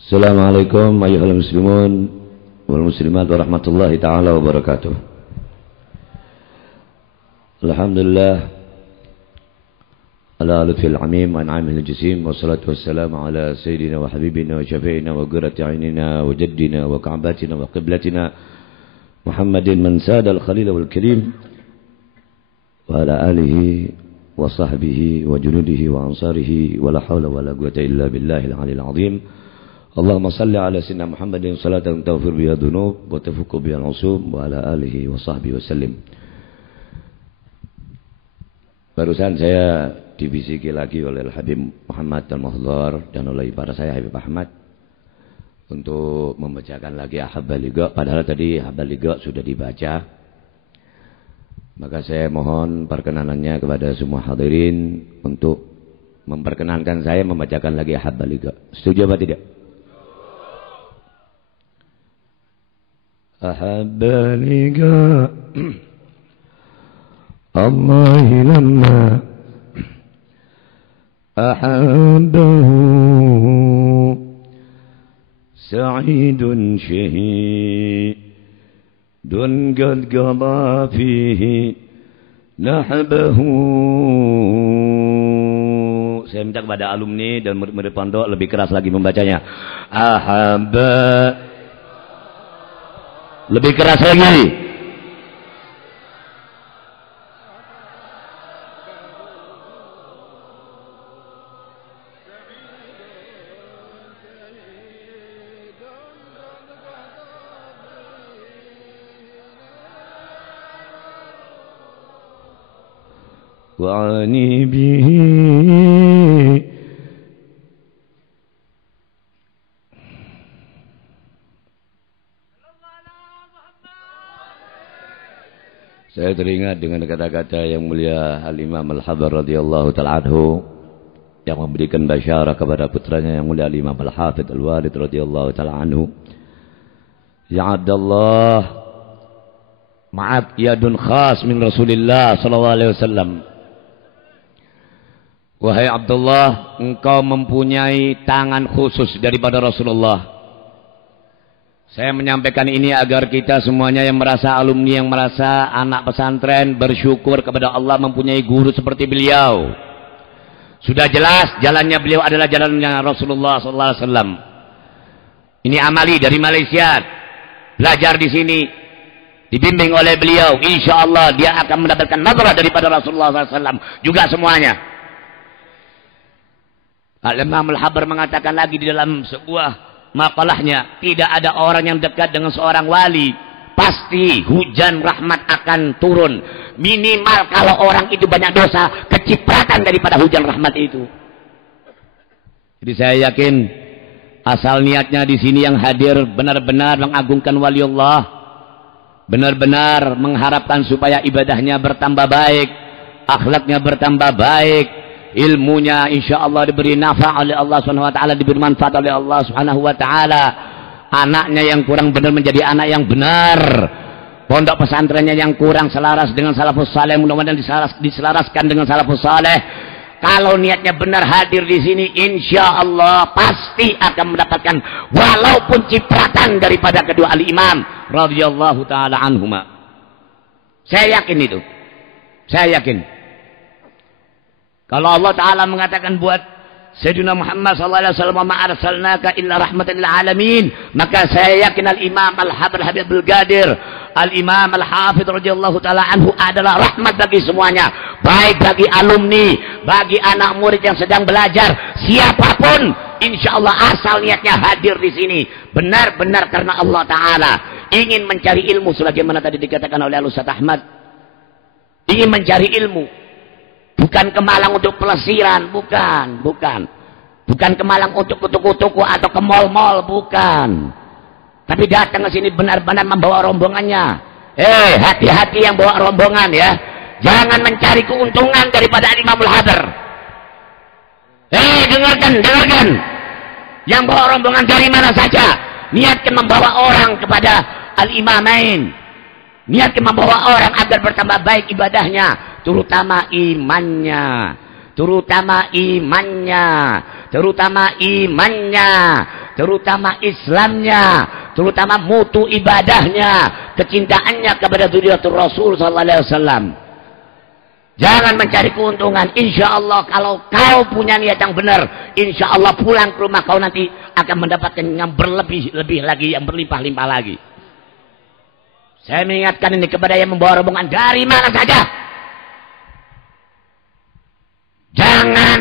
Assalamualaikum ayyuhal muslimun wal muslimat warahmatullahi ta'ala wabarakatuh. Alhamdulillah ala lutfil amim wa an'amil jasim wa salatu wassalamu ala sayyidina wa habibina wa syafi'ina wa qurrati a'yunina wa jaddina wa ka'batina wa qiblatina Muhammadin man sadal khalil wal karim wa ala alihi wa sahbihi wa junudihi wa ansarihi wa la hawla wa la quwwata illa billahil aliyil azim. Allahumma salli ala sayyidina Muhammadin salatan taghfir biha dhunub wa tafukku biha al-usub wa ala alihi wa sahbihi wasallim. Barusan saya dibisiki lagi oleh Habib Muhammad Al-Muhdhar dan oleh ipar saya Habib Ahmad untuk membacakan lagi Ahabbal Liqa, padahal tadi Ahabbal Liqa sudah dibaca. Maka saya mohon perkenanannya kepada semua hadirin untuk memperkenankan saya membacakan lagi Ahabbal Liqa. Setuju apa tidak? أحب لقاء الله لما أحبه سعيد شهيد قد قضى فيه نحبه. Saya minta kepada alumni dan murid-murid pondok lebih keras lagi membacanya. Ahabba, lebih keras lagi. Wa'ani bihi Saya teringat dengan kata-kata yang mulia Al-Imam Al-Habar radhiyallahu ta'ala anhu yang memberikan basyarah kepada putranya yang mulia Al-Imam Al-Hafidh Al-Walid radhiyallahu ta'ala anhu. Ya Abdullah, ma'ak yadun khas min Rasulillah sallallahu alaihi wasallam. Wahai Abdullah, engkau mempunyai tangan khusus daripada Rasulullah. Saya menyampaikan ini agar kita semuanya yang merasa alumni, yang merasa anak pesantren bersyukur kepada Allah mempunyai guru seperti beliau. Sudah jelas jalannya beliau adalah jalannya Rasulullah SAW. Ini amali dari Malaysia, belajar di sini, dibimbing oleh beliau. Insya Allah dia akan mendapatkan nadrah daripada Rasulullah SAW juga semuanya. Al-Imam Al-Habar mengatakan lagi di dalam sebuah makalahnya, tidak ada orang yang dekat dengan seorang wali pasti hujan rahmat akan turun. Minimal kalau orang itu banyak dosa, kecipratan daripada hujan rahmat itu. Jadi saya yakin asal niatnya di sini yang hadir benar-benar mengagungkan waliullah, benar-benar mengharapkan supaya ibadahnya bertambah baik, akhlaknya bertambah baik, ilmunya insyaallah diberi nafa oleh Allah Subhanahu wa taala, diberi manfaat oleh Allah Subhanahu wa taala. Anaknya yang kurang benar menjadi anak yang benar. Pondok pesantrennya yang kurang selaras dengan salafus saleh mudah-mudahan diselaraskan dengan salafus saleh. Kalau niatnya benar hadir di sini, insya Allah pasti akan mendapatkan walaupun cipratan daripada kedua al-imam radhiyallahu taala anhuma. Saya yakin itu. Saya yakin. Kalau Allah taala mengatakan buat Sayyidina Muhammad sallallahu alaihi wasallam, "Ma arsalnaka illa rahmatan lil alamin," maka saya yakin al-Imam Al-Habib Abdul Qadir, Al-Imam Al-Hafidh radhiyallahu taala anhu adalah rahmat bagi semuanya, baik bagi alumni, bagi anak murid yang sedang belajar, siapapun insyaallah asal niatnya hadir di sini benar-benar karena Allah taala, ingin mencari ilmu sebagaimana tadi dikatakan oleh Al-Ustaz Ahmad. Ingin mencari ilmu. Bukan ke Malang untuk pelesiran, bukan. Bukan ke Malang untuk ke toko-toko atau ke mal-mal, bukan. Tapi datang ke sini benar-benar membawa rombongannya. Hati-hati yang bawa rombongan ya. Jangan mencari keuntungan daripada Imamul Hadar. Dengarkan. Yang bawa rombongan dari mana saja, niatkan membawa orang kepada Al-Imamain. Niatkan membawa orang agar bertambah baik ibadahnya. Terutama imannya, terutama Islamnya, terutama mutu ibadahnya, kecintaannya kepada Zuriyatul Rasul sallallahu alaihi wasallam. Jangan mencari keuntungan. Insya Allah kalau kau punya niat yang benar, insya Allah pulang ke rumah kau nanti akan mendapatkan yang berlebih-lebih lagi, yang berlimpah-limpah lagi. Saya mengingatkan ini kepada yang membawa rombongan dari mana saja. Jangan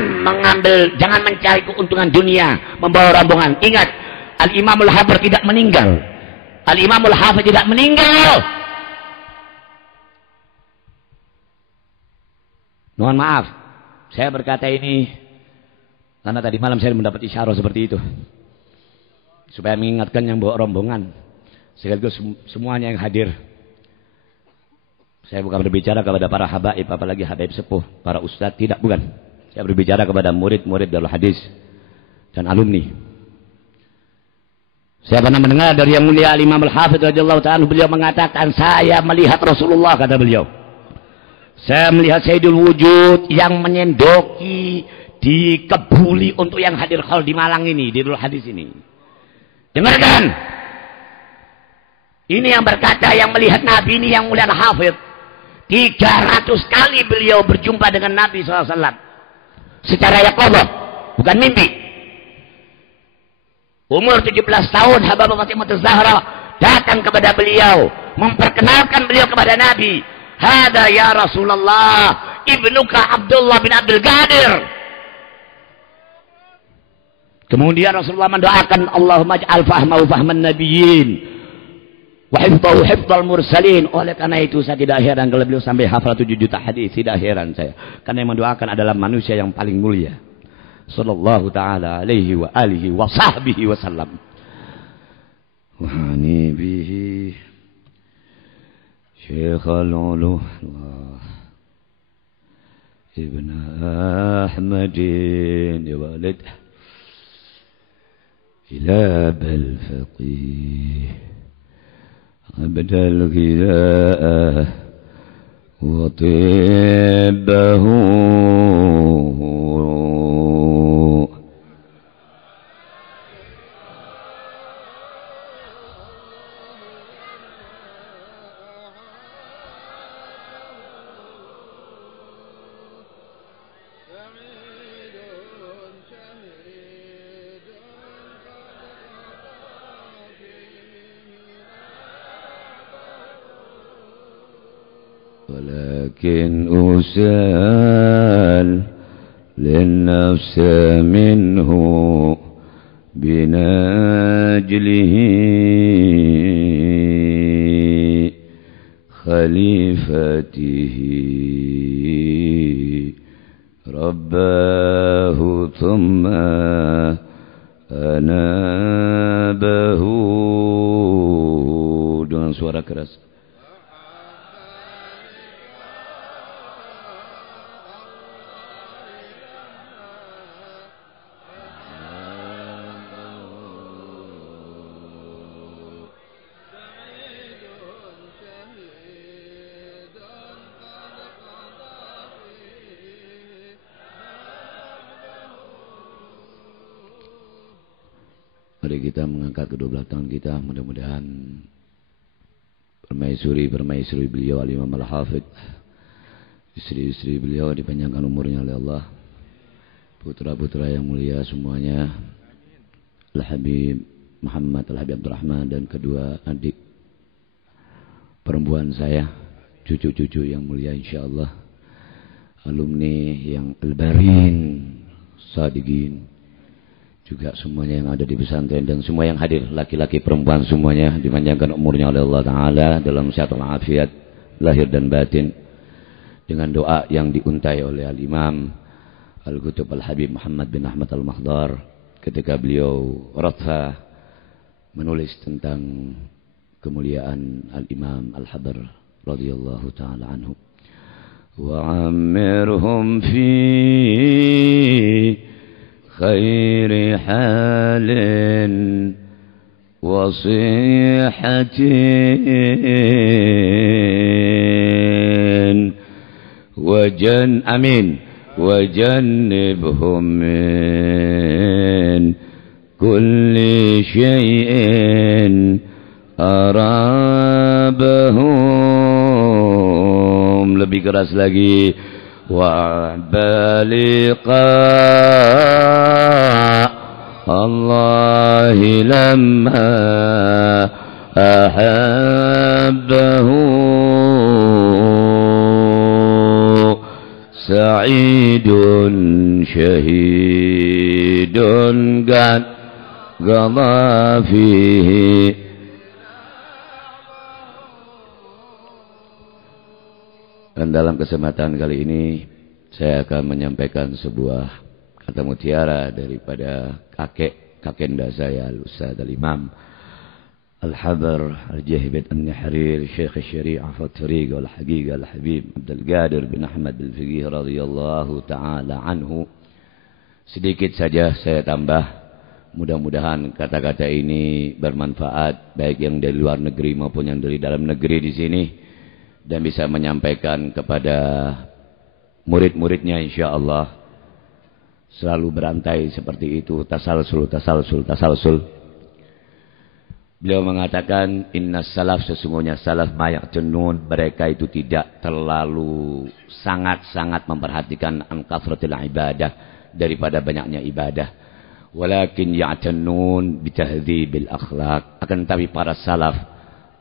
mencari keuntungan dunia membawa rombongan. Ingat, Al-Imamul Habib tidak meninggal. Al-Imamul Hafidh tidak meninggal. Mohon maaf, saya berkata ini karena tadi malam saya mendapat isyarat seperti itu, supaya mengingatkan yang bawa rombongan, sekaligus semuanya yang hadir. Saya bukan berbicara kepada para habaib, apalagi habaib sepuh, para ustadz, tidak, bukan. Saya berbicara kepada murid-murid Darul Hadis dan alumni. Saya pernah mendengar dari yang mulia Imam Al-Hafidh radhiyallahu ta'ala, beliau mengatakan, saya melihat Rasulullah, kata beliau. Saya melihat Sayyidul Wujud yang menyendoki di Kebuli untuk yang hadir hall di Malang ini, di Darul Hadis ini. Dengarkan. Ini yang berkata, yang melihat Nabi ini yang mulia Al-Hafidh. 300 kali beliau berjumpa dengan Nabi SAW. Secara yaqadzah, bukan mimpi. Umur 17 tahun, Habibah Fatimah Az-Zahra datang kepada beliau, memperkenalkan beliau kepada Nabi. Hada ya Rasulullah, ibnuka Abdullah bin Abdul Qadir. Kemudian Rasulullah mendoakan, Allahumma ij'al fahmahu fahman nabiyyin wa hifdhahu hifdzal mursalin. Oleh karena itu saya tidak heran kalau beliau sampai hafal 7 juta hadis, tidak heran saya. Karena yang mendoakan adalah manusia yang paling mulia. Sallallahu ta'ala alaihi wa alihi wa sahbihi wa sallam. Wa hani bihi Syekh al-Ulullah Ibn Ahmadin ya walid ila bal faqih عبد الغذاء وطبه ولكن أسال للنفس منه بنجله خليفته رباه ثم أنابه dengan suara keras. Mari kita mengangkat kedua belah tangan kita, mudah-mudahan permaisuri beliau Al-Imam Al-Hafidh, istri-istri beliau dipanjangkan umurnya oleh Allah, putra-putra yang mulia semuanya, Al-Habib Muhammad, Al-Habib Abdurrahman, dan kedua adik perempuan saya, cucu-cucu yang mulia insyaallah, alumni yang Al-Barin, Sadiqin, juga semuanya yang ada di pesantren dan semua yang hadir, laki-laki perempuan semuanya dipanjangkan umurnya oleh Allah Ta'ala dalam sehat walafiat lahir dan batin, dengan doa yang diuntai oleh Al-Imam Al-Qutub Al-Habib Muhammad bin Ahmad Al-Mahdar ketika beliau ratha menulis tentang kemuliaan Al-Imam Al-Habr radhiyallahu ta'ala anhu. Wa'ammirhum fi khairi halin wasihatin amin wajannibhum min kulli syai'in arabahum. Lebih keras lagi. Wa baliqa Allahi lamma ahabbahu sa'idun syahidun qad qadha fihi. Dan dalam kesempatan kali ini saya akan menyampaikan sebuah kata mutiara daripada kakenda saya, Al-Ustaz Al-Imam Al-Habr Al-Jahbid An-Nahrir Syekh Syari'ah Fatriq Al-Haqiqah Al-Habib Abdul Qadir bin Ahmad Al-Fiqih radhiyallahu ta'ala anhu. Sedikit saja saya tambah, mudah-mudahan kata-kata ini bermanfaat baik yang dari luar negeri maupun yang dari dalam negeri di sini, dan bisa menyampaikan kepada murid-muridnya insyaallah. Selalu berantai seperti itu, tasalsul. Beliau mengatakan inna salaf, sesungguhnya salaf maya'tunun, mereka itu tidak terlalu sangat-sangat memperhatikan an kathratil ibadah, daripada banyaknya ibadah. Walakin ya'tunun bitahdhibil akhlaq, akan tetapi para salaf,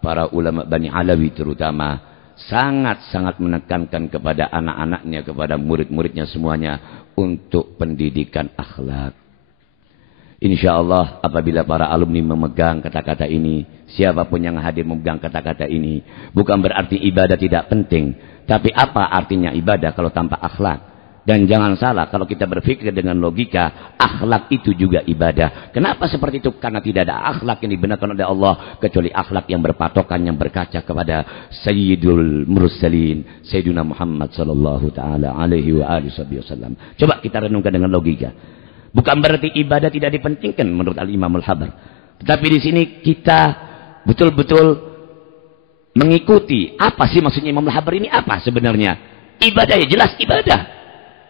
para ulama Bani Alawi terutama, sangat-sangat menekankan kepada anak-anaknya, kepada murid-muridnya semuanya untuk pendidikan akhlak. InsyaAllah apabila para alumni memegang kata-kata ini, siapapun yang hadir memegang kata-kata ini, bukan berarti ibadah tidak penting, tapi apa artinya ibadah kalau tanpa akhlak? Dan jangan salah, kalau kita berpikir dengan logika, akhlak itu juga ibadah. Kenapa seperti itu? Karena tidak ada akhlak yang dibenarkan oleh Allah kecuali akhlak yang berpatokan, yang berkaca kepada Sayyidul Mursalin, Sayyiduna Muhammad sallallahu taala alaihi wa alihi wasallam. Coba kita renungkan dengan logika. Bukan berarti ibadah tidak dipentingkan menurut Al-Imam Al-Habr. Tetapi di sini kita betul-betul mengikuti apa sih maksudnya Imam Al-Habr ini, apa sebenarnya? Ibadah ya jelas ibadah.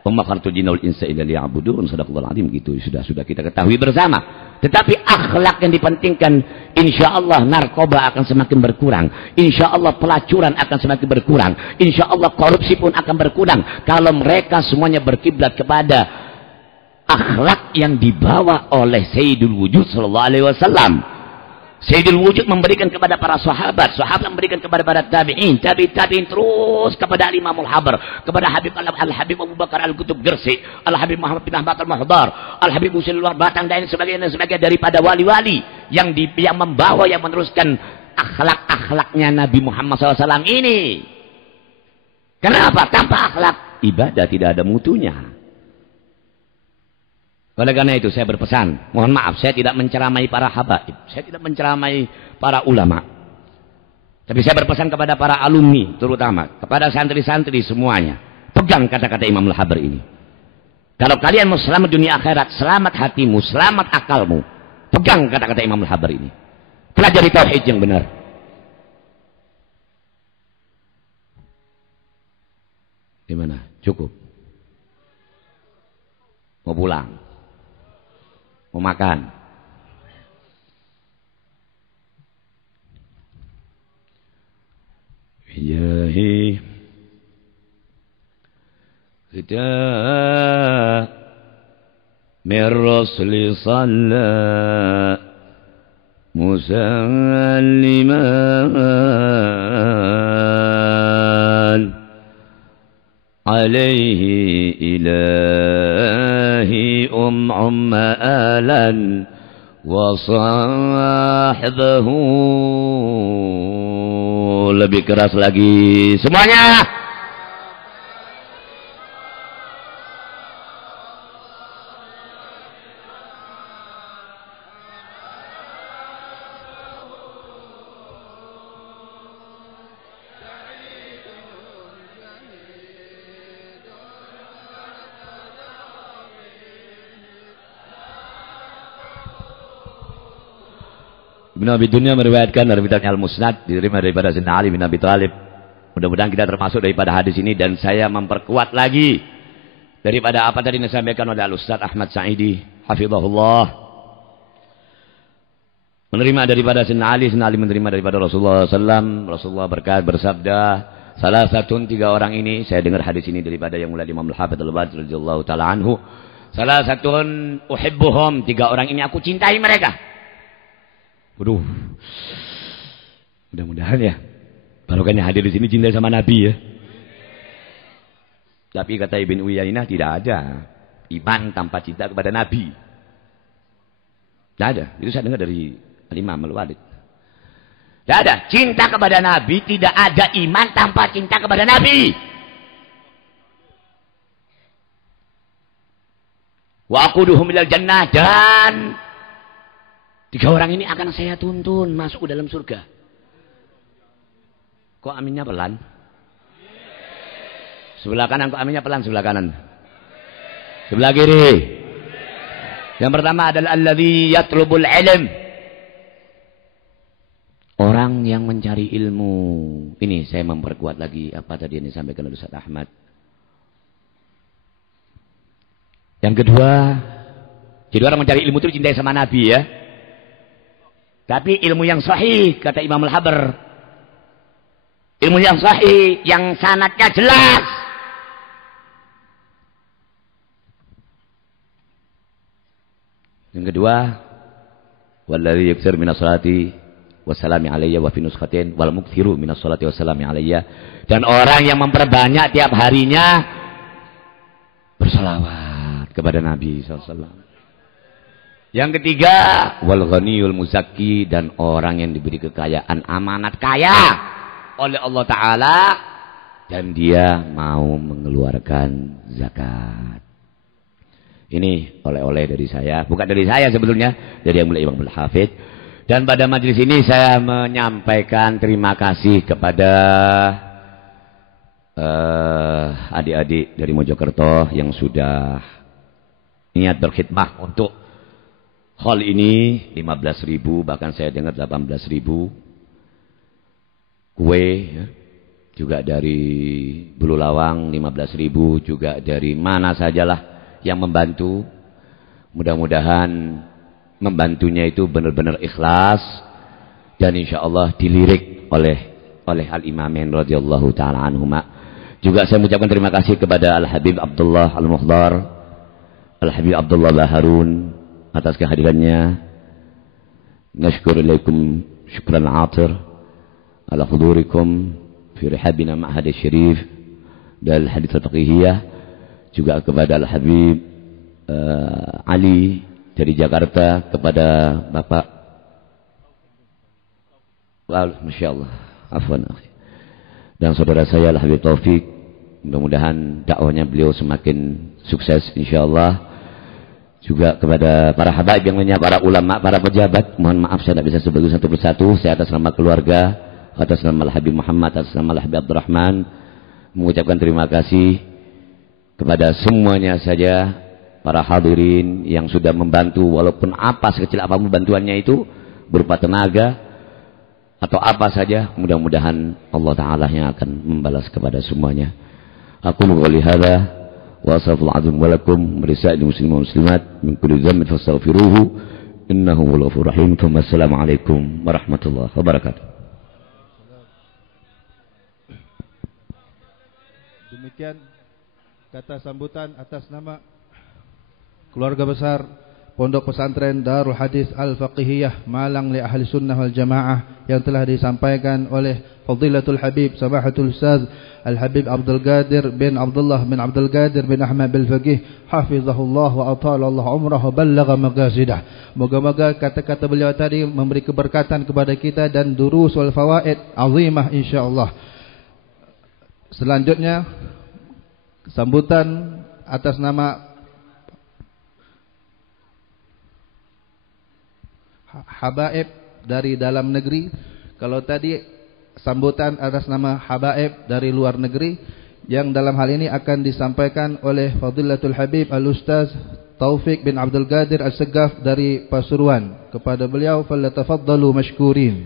Wa khalaqtul jinna wal insa illa liya'budun, sadaqallahul azim, gitu sudah kita ketahui bersama. Tetapi akhlak yang dipentingkan, insyaallah narkoba akan semakin berkurang, insyaallah pelacuran akan semakin berkurang, insyaallah korupsi pun akan berkurang kalau mereka semuanya berkiblat kepada akhlak yang dibawa oleh Sayyidul Wujud sallallahu alaihi wasallam. Sayyidul Wujud memberikan kepada para sahabat, sahabat memberikan kepada para tabi'in, tabi'in terus kepada Imam Al-Habr, kepada Al-Habib Abu Bakar Al-Qutub Gersi, Al-Habib Muhammad bin Ahmad Al-Mahdar, Al-Habib Husain Luar Batang, dan sebagainya daripada wali-wali yang membawa, yang meneruskan akhlak-akhlaknya Nabi Muhammad SAW ini. Kenapa? Tanpa akhlak, ibadah tidak ada mutunya. Oleh karena itu saya berpesan, mohon maaf saya tidak menceramai para habaib, saya tidak menceramai para ulama, tapi saya berpesan kepada para alumni, terutama kepada santri-santri semuanya, pegang kata-kata Imam Al-Habr ini. Kalau kalian mau selamat dunia akhirat, selamat hatimu, selamat akalmu, pegang kata-kata Imam Al-Habr ini. Pelajari tauhid yang benar. Gimana? Cukup? Mau pulang? Mau makan? jahi kita min rasli salla musalliman alaihi ilahi alan wa sahbahu. Lebih keras lagi semuanya. Ibnu Abi Dunya meriwayatkan dari kitabnya Al-Musnad, diterima daripada Sayyidina Ali bin Abi Thalib. Mudah-mudahan kita termasuk daripada hadis ini, dan saya memperkuat lagi daripada apa tadi yang disampaikan oleh Al-Ustaz Ahmad Sa'idi hafizahullah. Menerima daripada Sayyidina Ali menerima daripada Rasulullah SAW. Rasulullah bersabda, salah satu 3 orang ini, saya dengar hadis ini daripada yang mulia Imam Al-Hafidz Al-Albani radhiyallahu taala anhu. Salah satu uhibbuhum, 3 orang ini aku cintai mereka. Waduh, mudah-mudahan ya barokahnya hadir di sini cinta sama Nabi ya. Tapi kata Ibn Uyainah tidak ada iman tanpa cinta kepada Nabi. Tidak ada. Itu saya dengar dari Imam Al-Walid. Tidak ada cinta kepada Nabi, tidak ada iman tanpa cinta kepada Nabi. Wa aquduhum ilal jannah, dan 3 orang ini akan saya tuntun masuk ke dalam surga. Kok aminnya pelan? Sebelah kanan kok aminnya pelan, sebelah kanan. Sebelah kiri. Yang pertama adalah alladzi yatlubul ilm. Orang yang mencari ilmu. Ini saya memperkuat lagi apa tadi yang disampaikan oleh Ustaz Ahmad. Yang kedua, jadi orang mencari ilmu itu cintai sama Nabi ya. Tapi ilmu yang sahih, kata Imam Al-Habr. Ilmu yang sahih, yang sanadnya jelas. Yang kedua, walladzi yaktsir minas salati wassalami alayya wa fi nuskhatin wal mukthiru minas salati wassalami alayya. Dan orang yang memperbanyak tiap harinya bersalawat kepada Nabi SAW. Yang ketiga, wal ghaniyul muzakki, dan orang yang diberi kekayaan, amanat kaya oleh Allah Ta'ala, dan dia mau mengeluarkan zakat. Ini oleh-oleh dari saya, bukan dari saya sebetulnya, dari yang mulia Imam Al-Hafidz. Dan pada majelis ini saya menyampaikan terima kasih kepada adik-adik dari Mojokerto yang sudah niat berkhidmah untuk hall ini 15.000, bahkan saya dengar 18.000. Kue ya, juga dari Bulu Lawang 15.000, juga dari mana sajalah yang membantu. Mudah-mudahan membantunya itu benar-benar ikhlas, dan insya Allah dilirik oleh Al-Imamain radhiyallahu taala anhuma. Juga saya mengucapkan terima kasih kepada Al-Habib Abdullah Al-Muhdar, Al-Habib Abdullah Baharun atas kehadirannya. Nashkur ilaikum syukran atir ala hudurikum fi rihabina ma'had syarif dan hadits fiqhiyah. Juga kepada Al-Habib Ali dari Jakarta, kepada Bapak Masya Allah, afwan, dan saudara saya Al-Habib Taufik. Mudah-mudahan dakwahnya beliau semakin sukses insyaallah. Juga kepada para habaib yang lainnya, para ulama, para pejabat. Mohon maaf saya tidak bisa sebut satu persatu. Saya atas nama keluarga, atas nama Al-Habib Muhammad, atas nama Al-Habib Abdurrahman, mengucapkan terima kasih kepada semuanya saja, para hadirin yang sudah membantu, walaupun apa sekecil apapun bantuannya itu, berupa tenaga atau apa saja. Mudah-mudahan Allah Ta'ala yang akan membalas kepada semuanya. Aku qouli hadza wa astaghfirullahaladzim wa lakum wa lisa'il muslimin muslimat min kulli dhanbin fastaghfiruhu innahu huwal ghafurur rahim. Assalamualaikum warahmatullahi wabarakatuh. Demikian kata sambutan atas nama keluarga besar Pondok Pesantren Darul Hadis Al-Faqihiyah Malang li Ahli Sunnah wal Jamaah yang telah disampaikan oleh Fadilatul Habib Samahatul Ustaz Al-Habib Abdul Qadir bin Abdullah bin Abdul Qadir bin Ahmad bil Faqih hafizahullah wa atala Allah umrahu ballagha maqasidah. Moga-moga kata-kata beliau tadi memberi keberkatan kepada kita dan durus wal fawaid azimah insyaallah. Selanjutnya sambutan atas nama habaib dari dalam negeri. Kalau tadi sambutan atas nama habaib dari luar negeri, yang dalam hal ini akan disampaikan oleh Fadilatul Habib Al-Ustaz Taufik bin Abdul Qadir Al-Segaf dari Pasuruan. Kepada beliau falyatafaddalu mashkurin.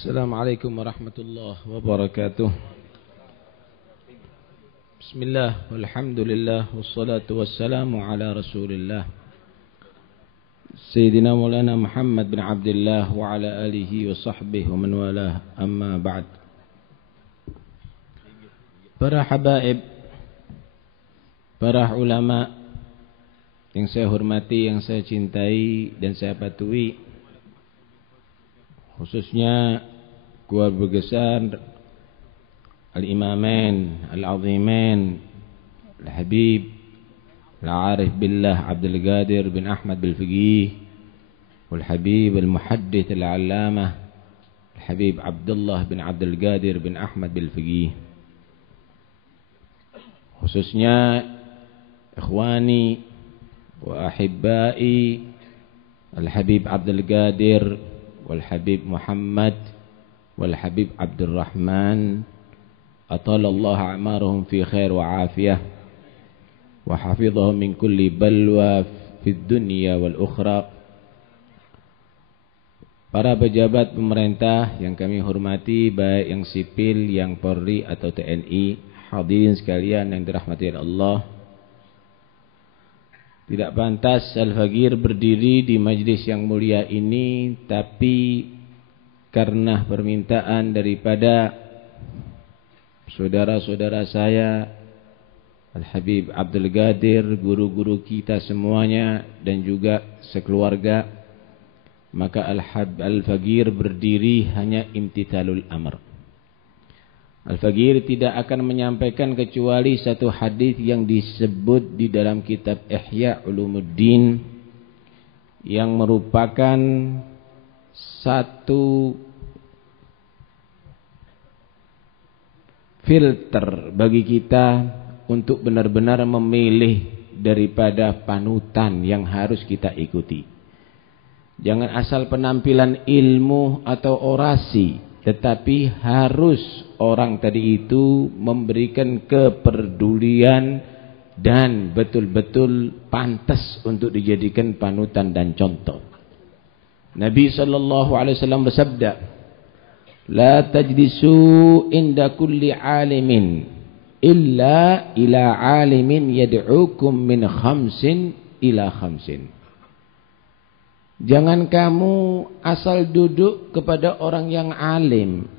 Assalamualaikum warahmatullahi wabarakatuh. Bismillah, walhamdulillah, wassalatu wassalamu ala rasulillah Sayyidina Maulana Muhammad bin Abdullah wa ala alihi wa sahbihi wa man walah, amma ba'd. Para habaib, para ulama yang saya hormati, yang saya cintai dan saya patuhi, khususnya keluarga besar Al-Imamain Al-Azimain Al-Habib Al-Arif Billah Abdul Qadir bin Ahmad bil Faqih Wal-Habib Al-Muhaddith Al-Allamah Al-Habib Abdullah bin Abdul Qadir bin Ahmad bil Faqih, khususnya ikhwani wa ahibbai Al-Habib Abdul Qadir Wal-Habib Muhammad Wal-Habib Abdul Rahman, atalallahu a'marahum fi khair wa afiyah wa hafizahum min kulli balwa fid dunya wal ukhra. Para pejabat pemerintah yang kami hormati, baik yang sipil, yang Polri atau TNI, hadirin sekalian yang dirahmati Allah. Tidak pantas Al-Faqir berdiri di majlis yang mulia ini, tapi karena permintaan daripada saudara-saudara saya Al-Habib Abdul Qadir, guru-guru kita semuanya dan juga sekeluarga, maka Al-Faqir berdiri hanya imtithalul amr. Al-Faqir tidak akan menyampaikan kecuali satu hadis yang disebut di dalam kitab Ihya Ulumuddin, yang merupakan satu filter bagi kita untuk benar-benar memilih daripada panutan yang harus kita ikuti. Jangan asal penampilan ilmu atau orasi, tetapi harus orang tadi itu memberikan kepedulian dan betul-betul pantas untuk dijadikan panutan dan contoh. Nabi SAW bersabda, la tajlisu inda kulli alimin illa ila alimin yad'ukum min khamsin ila khamsin. Jangan kamu asal duduk kepada orang yang alim,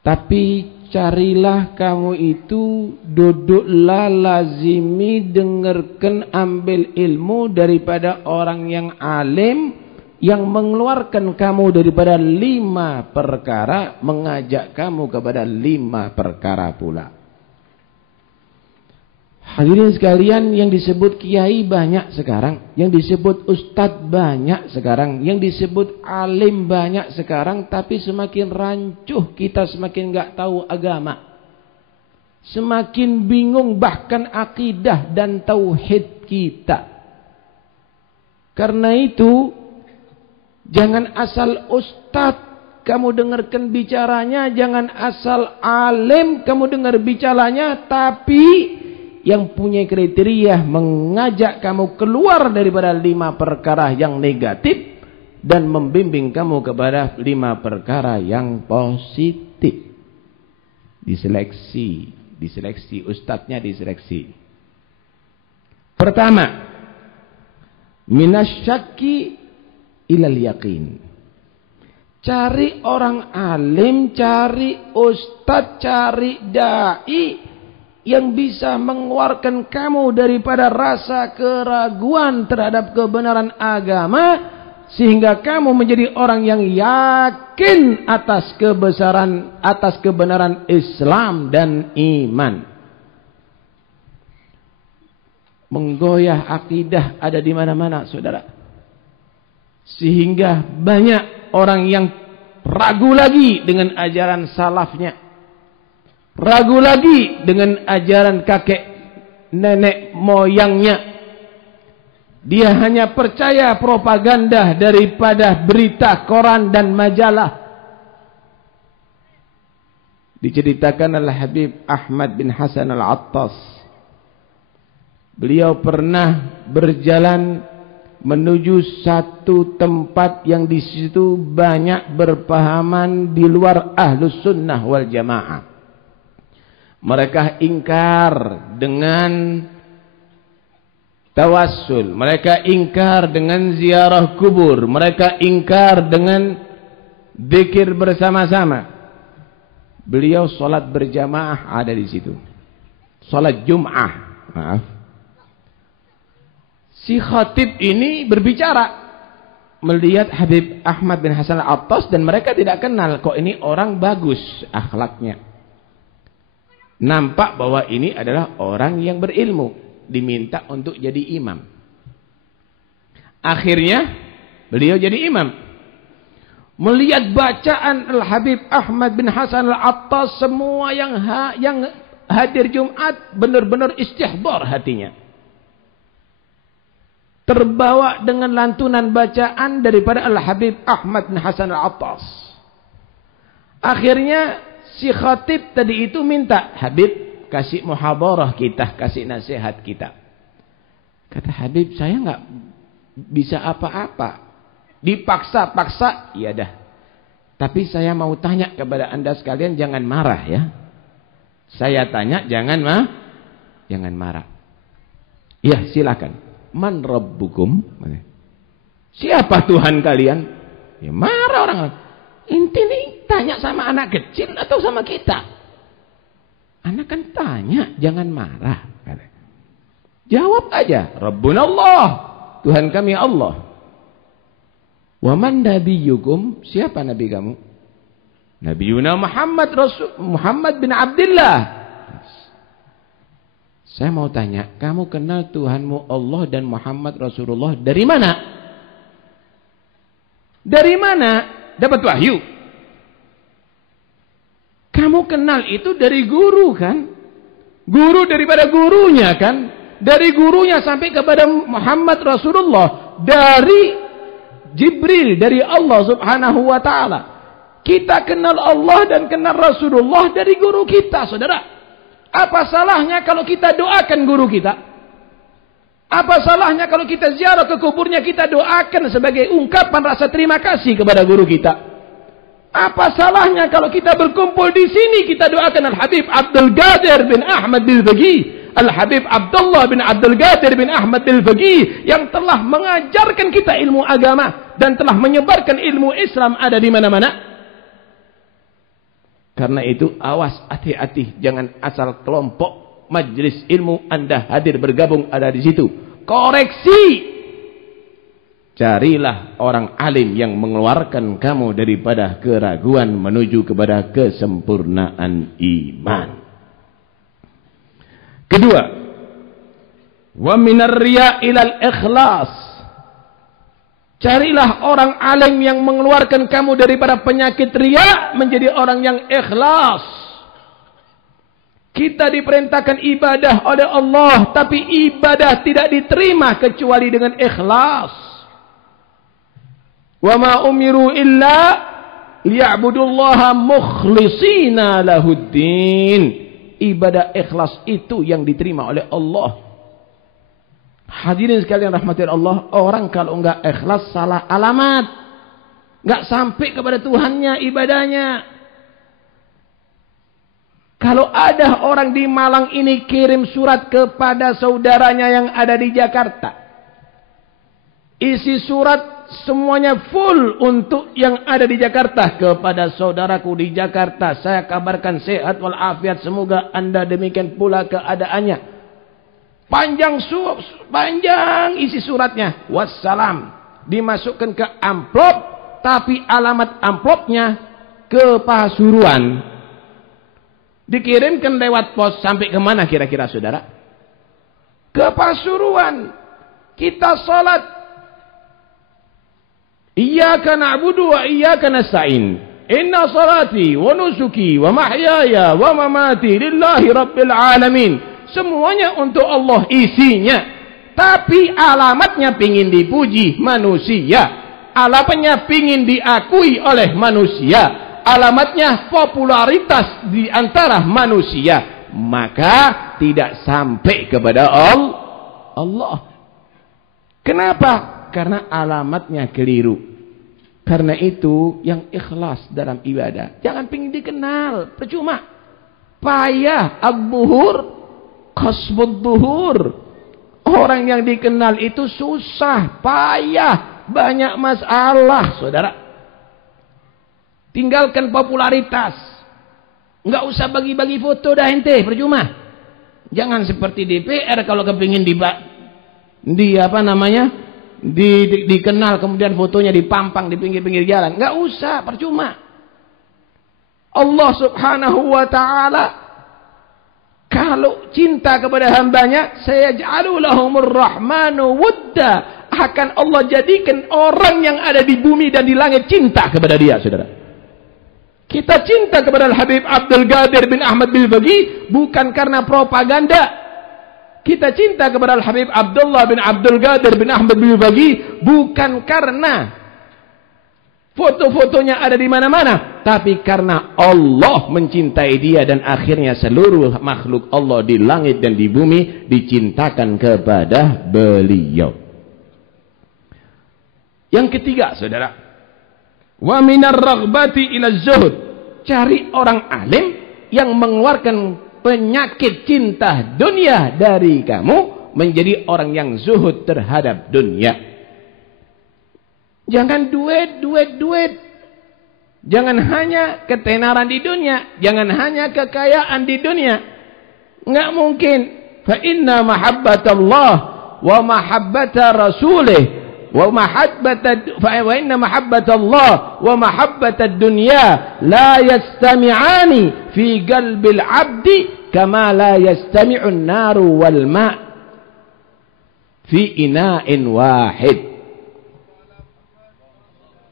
tapi carilah kamu itu duduklah lazimi dengarkan ambil ilmu daripada orang yang alim, yang mengeluarkan kamu daripada 5 perkara, mengajak kamu kepada 5 perkara pula. Hadirin sekalian, yang disebut kiai banyak sekarang, yang disebut ustadz banyak sekarang, yang disebut alim banyak sekarang, tapi semakin rancuh kita, semakin enggak tahu agama, semakin bingung bahkan akidah dan tauhid kita. Karena itu jangan asal ustadz kamu dengarkan bicaranya, jangan asal alim kamu dengar bicaranya, tapi yang punya kriteria mengajak kamu keluar daripada 5 perkara yang negatif dan membimbing kamu kepada 5 perkara yang positif. Diseleksi, diseleksi, ustadznya diseleksi. Pertama, minasyaki ilal yakin. Cari orang alim, cari ustadz, cari dai yang bisa mengeluarkan kamu daripada rasa keraguan terhadap kebenaran agama, sehingga kamu menjadi orang yang yakin atas kebenaran Islam dan iman. Menggoyah akidah ada di mana-mana, saudara. Sehingga banyak orang yang ragu lagi dengan ajaran salafnya. Ragu lagi dengan ajaran kakek nenek moyangnya. Dia hanya percaya propaganda daripada berita koran dan majalah. Diceritakan oleh Habib Ahmad bin Hasan Al-Attas. Beliau pernah berjalan menuju satu tempat yang di situ banyak berpahaman di luar Ahlus Sunnah wal Jamaah. Mereka ingkar dengan tawassul, mereka ingkar dengan ziarah kubur, mereka ingkar dengan zikir bersama-sama. Beliau salat berjamaah ada di situ. Salat Jum'ah, maaf. Si khatib ini berbicara melihat Habib Ahmad bin Hasan Al-Attas dan mereka tidak kenal kok ini orang bagus akhlaknya. Nampak bahwa ini adalah orang yang berilmu, diminta untuk jadi imam. Akhirnya beliau jadi imam. Melihat bacaan Al-Habib Ahmad bin Hasan Al-Attas, semua yang hadir Jumat benar-benar istihbar hatinya. Terbawa dengan lantunan bacaan daripada Al-Habib Ahmad bin Hasan Al-Attas. Akhirnya si khatib tadi itu minta, Habib kasih muhadarah kita, kasih nasihat kita. Kata Habib, saya nggak bisa apa-apa. Dipaksa-paksa, ya dah. Tapi saya mau tanya kepada anda sekalian, jangan marah ya. Saya tanya, jangan marah. Ya silakan. Man rabbukum? Siapa Tuhan kalian? Ya marah orang. Inti nih tanya sama anak kecil atau sama kita? Anak kan tanya, jangan marah. Jawab aja, Rabbuna Allah, Tuhan kami Allah. Wa man nabiyyukum? Siapa nabi kamu? Nabiyuna Muhammad bin Abdullah. Saya mau tanya, kamu kenal Tuhanmu Allah dan Muhammad Rasulullah dari mana? Dari mana? Dapat wahyu. Kamu kenal itu dari guru kan? Guru daripada gurunya kan? Dari gurunya sampai kepada Muhammad Rasulullah. Dari Jibril, dari Allah subhanahu wa ta'ala. Kita kenal Allah dan kenal Rasulullah dari guru kita, saudara. Apa salahnya kalau kita doakan guru kita? Apa salahnya kalau kita ziarah ke kuburnya, kita doakan sebagai ungkapan rasa terima kasih kepada guru kita? Apa salahnya kalau kita berkumpul di sini, kita doakan Al-Habib Abdul Qadir bin Ahmad Al-Faqih, Al-Habib Abdullah bin Abdul Qadir bin Ahmad Al-Faqih, yang telah mengajarkan kita ilmu agama dan telah menyebarkan ilmu Islam ada di mana-mana. Karena itu awas, hati-hati, jangan asal kelompok majelis ilmu Anda hadir bergabung ada di situ. Koreksi. Carilah orang alim yang mengeluarkan kamu daripada keraguan menuju kepada kesempurnaan iman. Kedua, wa minar riya ilal ikhlas. Carilah orang alim yang mengeluarkan kamu daripada penyakit riya menjadi orang yang ikhlas. Kita diperintahkan ibadah oleh Allah, tapi ibadah tidak diterima kecuali dengan ikhlas. Wa ma umiru illa liya'budullaha mukhlishina lahuddin. Ibadah ikhlas itu yang diterima oleh Allah. Hadirin sekalian rahmatin Allah, orang kalau enggak ikhlas salah alamat. Enggak sampai kepada Tuhannya ibadahnya. Kalau ada orang di Malang ini kirim surat kepada saudaranya yang ada di Jakarta, isi surat semuanya full untuk yang ada di Jakarta. Kepada saudaraku di Jakarta, saya kabarkan sehat walafiat, semoga anda demikian pula keadaannya. Panjang isi suratnya. Wassalam. Dimasukkan ke amplop, tapi alamat amplopnya ke Pasuruan. Dikirimkan lewat pos sampai kemana kira-kira saudara? Ke Pasuruan. Kita salat. Iyyaka na'budu wa iyyaka nasta'in. Inna salati wa nusuki wa mahyaya wa mamati lillahi rabbil alamin. Semuanya untuk Allah isinya. Tapi alamatnya pingin dipuji manusia. Alamatnya pingin diakui oleh manusia. Alamatnya popularitas di antara manusia, maka tidak sampai kepada Allah. Kenapa? Karena alamatnya keliru. Karena itu yang ikhlas dalam ibadah, jangan pingin dikenal, percuma. Payah ad-duhur kasbud duhur. Orang yang dikenal itu susah, payah, banyak masalah, saudara. Tinggalkan popularitas. Enggak usah bagi-bagi foto dah ente, percuma. Jangan seperti DPR kalau kepingin dikenal kemudian fotonya dipampang di pinggir-pinggir jalan. Enggak usah, percuma. Allah Subhanahu wa taala kalau cinta kepada hambanya, sayaj'alu lahumur rahmanu wudda, akan Allah jadikan orang yang ada di bumi dan di langit cinta kepada dia, saudara. Kita cinta kepada Al-Habib Abdul Qadir bin Ahmad Bilbagi bukan karena propaganda. Kita cinta kepada Al-Habib Abdullah bin Abdul Qadir bin Ahmad Bilbagi bukan karena foto-fotonya ada di mana-mana, tapi karena Allah mencintai dia dan akhirnya seluruh makhluk Allah di langit dan di bumi dicintakan kepada beliau. Yang ketiga, saudara, wa minar raghbati ila zuhud, cari orang alim yang mengeluarkan penyakit cinta dunia dari kamu menjadi orang yang zuhud terhadap dunia. Jangan duit. Jangan hanya ketenaran di dunia, jangan hanya kekayaan di dunia. Enggak mungkin. Fa inna mahabbatallah wa mahabbata rasulih وإن محبة الله ومحبة الدنيا لا يستمعان في قلب العبد كما لا يستمع النار والماء في إناء واحد.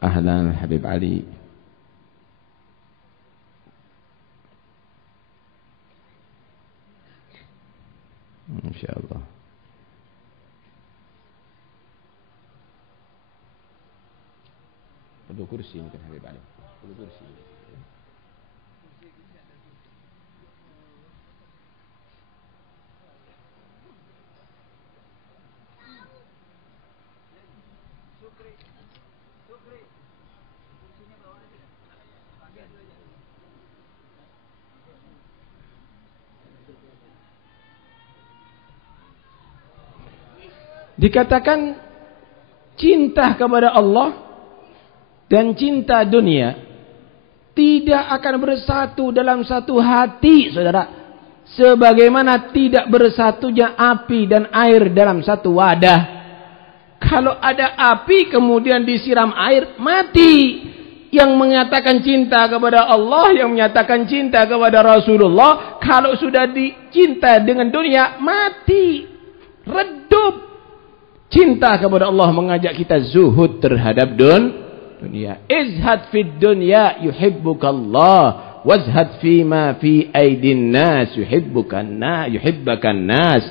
أهلا حبيب علي. إن شاء الله. Perlu kursi mungkin Habib Ali. Perlu kursi. Dikatakan cinta kepada Allah dan cinta dunia tidak akan bersatu dalam satu hati, saudara. Sebagaimana tidak bersatunya api dan air dalam satu wadah. Kalau ada api kemudian disiram air, mati. Yang menyatakan cinta kepada Allah, yang menyatakan cinta kepada Rasulullah, kalau sudah dicinta dengan dunia, mati, redup. Cinta kepada Allah mengajak kita zuhud terhadap dunia. Izhad fid dunya yuhibbukallah, wazhad fima fi aidin nas yuhibbukan nas.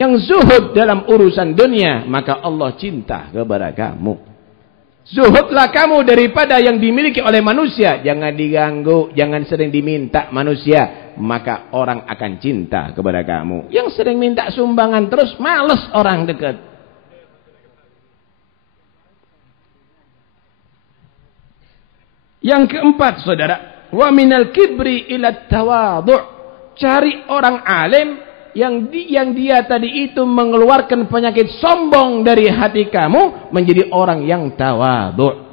Yang zuhud dalam urusan dunia, maka Allah cinta kepada kamu. Zuhudlah kamu daripada yang dimiliki oleh manusia. Jangan diganggu, jangan sering diminta manusia, maka orang akan cinta kepada kamu. Yang sering minta sumbangan terus, males orang dekat. Yang keempat, saudara, Wa minal kibri ila tawadhu'. Cari orang alim yang dia tadi itu mengeluarkan penyakit sombong dari hati kamu menjadi orang yang tawadhu'.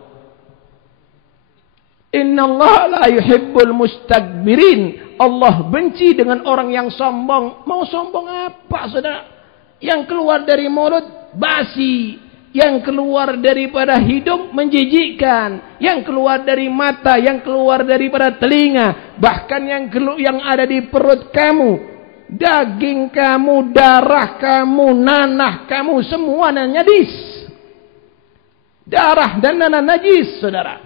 Innallaha la yuhibbul mustakbirin. Allah benci dengan orang yang sombong. Mau sombong apa, saudara? Yang keluar dari mulut basi, yang keluar daripada hidung menjijikkan, yang keluar dari mata, yang keluar daripada telinga, bahkan yang ada di perut kamu, daging kamu, darah kamu, nanah kamu, semua najis. Darah dan nanah najis, saudara.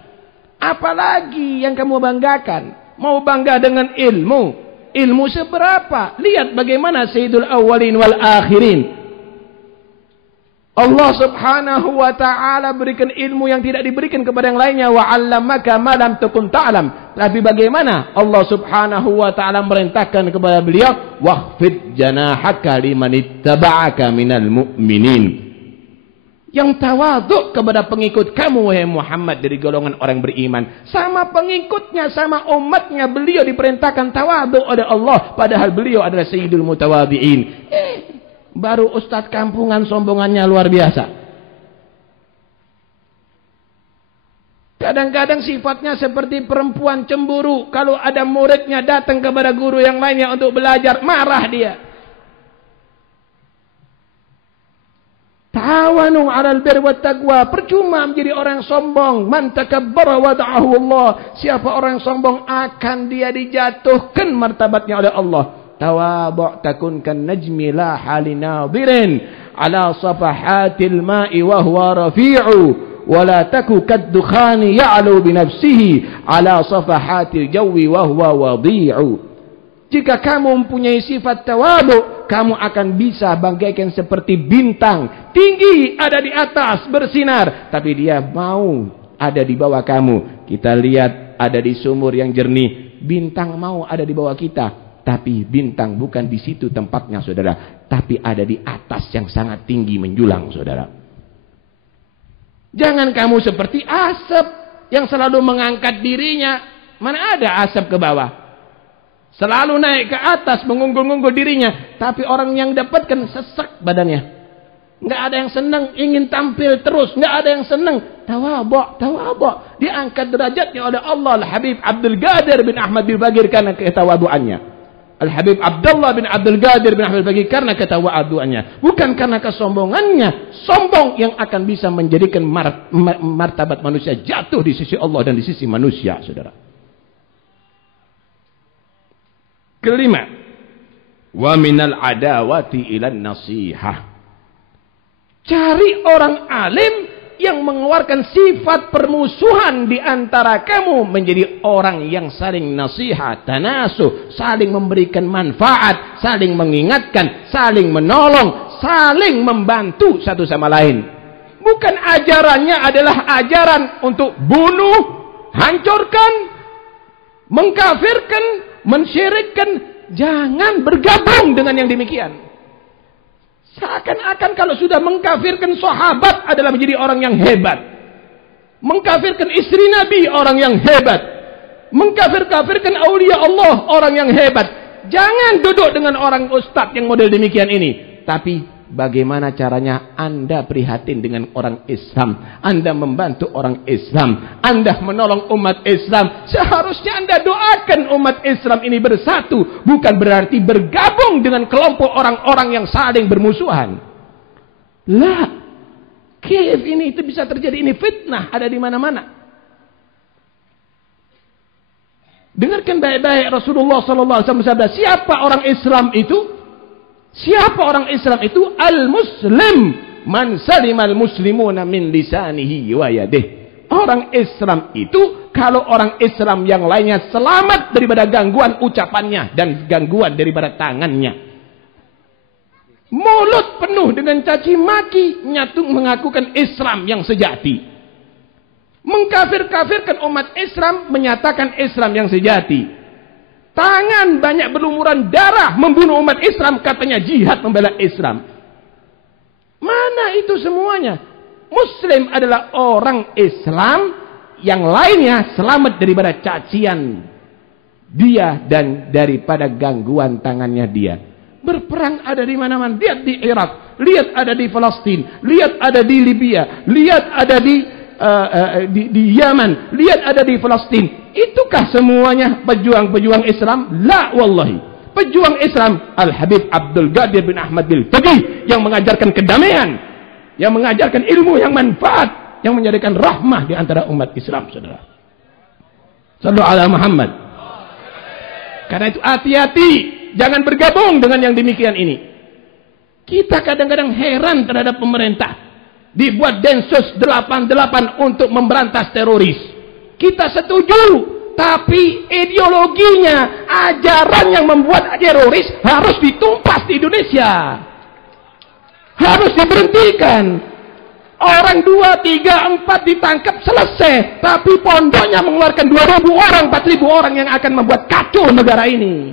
Apalagi yang kamu banggakan? Mau bangga dengan ilmu? Ilmu seberapa? Lihat bagaimana Sayyidul Awwalin wal Akhirin. Allah subhanahu wa ta'ala berikan ilmu yang tidak diberikan kepada yang lainnya. Wa 'allamaka ma lam takun ta'lam. Tapi bagaimana Allah subhanahu wa ta'ala merintahkan kepada beliau, wahfid janahaka liman ittaba'aka minal mu'minin. Yang tawadhu kepada pengikut kamu, wahai Muhammad, dari golongan orang beriman. Sama pengikutnya, sama umatnya, beliau diperintahkan tawadhu oleh Allah. Padahal beliau adalah sayyidul mutawadhi'in. Baru ustadz kampungan sombongannya luar biasa. Kadang-kadang sifatnya seperti perempuan cemburu. Kalau ada muridnya datang kepada guru yang lainnya untuk belajar, marah dia. Ta'awanu 'alal birri wat taqwa. Percuma menjadi orang sombong. Man takabbara wada'ahu Allah. Siapa orang sombong akan dia dijatuhkan martabatnya oleh Allah. Tawadhu' takun kan najmi la halinadirin ala safahatil ma'i wa huwa rafi'u wa la taku kaddukhani ya'lu bi nafsihi ala safahatil jawi wa huwa wadi'u. Jika kamu mempunyai sifat tawadhu', kamu akan bisa bagaikan seperti bintang tinggi ada di atas bersinar, tapi dia mau ada di bawah kamu. Kita lihat ada di sumur yang jernih, bintang mau ada di bawah kita. Tapi bintang bukan di situ tempatnya, saudara. Tapi ada di atas yang sangat tinggi menjulang, saudara. Jangan kamu seperti asap yang selalu mengangkat dirinya. Mana ada asap ke bawah? Selalu naik ke atas, mengunggul-unggul dirinya. Tapi orang yang dapatkan sesak badannya. Nggak ada yang senang, ingin tampil terus. Nggak ada yang senang. Tawadhu'. Diangkat derajatnya oleh Allah. Al-Habib Abdul Qadir bin Ahmad bin Bagir karena ketawadhu'annya. Al-Habib Abdullah bin Abdul Qadir bin Ahmad Bagi karena ketawadhu'annya, bukan karena kesombongannya. Sombong yang akan bisa menjadikan martabat manusia jatuh di sisi Allah dan di sisi manusia, saudara. Kelima, wa minal adawati ilan nasihah. Cari orang alim yang mengeluarkan sifat permusuhan di antara kamu menjadi orang yang saling nasihat, tanasuh, saling memberikan manfaat, saling mengingatkan, saling menolong, saling membantu satu sama lain. Bukan ajarannya adalah ajaran untuk bunuh, hancurkan, mengkafirkan, mensyirikkan. Jangan bergabung dengan yang demikian. Seakan-akan kalau sudah mengkafirkan sahabat adalah menjadi orang yang hebat. Mengkafirkan istri Nabi orang yang hebat. Mengkafirkan aulia Allah orang yang hebat. Jangan duduk dengan orang ustadz yang model demikian ini. Tapi bagaimana caranya Anda prihatin dengan orang Islam, Anda membantu orang Islam, Anda menolong umat Islam. Seharusnya Anda doakan umat Islam ini bersatu, bukan berarti bergabung dengan kelompok orang-orang yang saling bermusuhan. Lah, kif ini itu bisa terjadi, ini fitnah ada di mana-mana. Dengarkan baik-baik Rasulullah SAW bersabda, siapa orang Islam itu? Siapa orang Islam itu? Al-Muslim man salimal muslimuna min lisanihi wa yadihi. Orang Islam itu kalau orang Islam yang lainnya selamat daripada gangguan ucapannya dan gangguan daripada tangannya. Mulut penuh dengan caci maki, nyatu mengakukan Islam yang sejati. Mengkafir-kafirkan umat Islam, menyatakan Islam yang sejati. Tangan banyak berlumuran darah membunuh umat Islam, katanya jihad membela Islam. Mana itu semuanya? Muslim adalah orang Islam yang lainnya selamat daripada cacian, dia dan daripada gangguan tangannya dia. Berperang ada di mana-mana. Lihat di Irak, lihat ada di Palestina, lihat ada di Libya, lihat ada di Yaman, lihat ada di Palestina. Itukah semuanya pejuang-pejuang Islam? La wallahi. Pejuang Islam Al-Habib Abdul Qadir bin Ahmad Bil-Faqih yang mengajarkan kedamaian, yang mengajarkan ilmu yang manfaat, yang menjadikan rahmah di antara umat Islam, saudara. Sallu ala Muhammad. Karena itu hati-hati, jangan bergabung dengan yang demikian ini. Kita kadang-kadang heran terhadap pemerintah. Dibuat Densus 88 untuk memberantas teroris. Kita setuju. Tapi ideologinya, ajaran yang membuat teroris harus ditumpas di Indonesia. Harus diberhentikan. Orang 2, 3, 4 ditangkap selesai. Tapi pondoknya mengeluarkan 2.000 orang, 4.000 orang yang akan membuat kacau negara ini.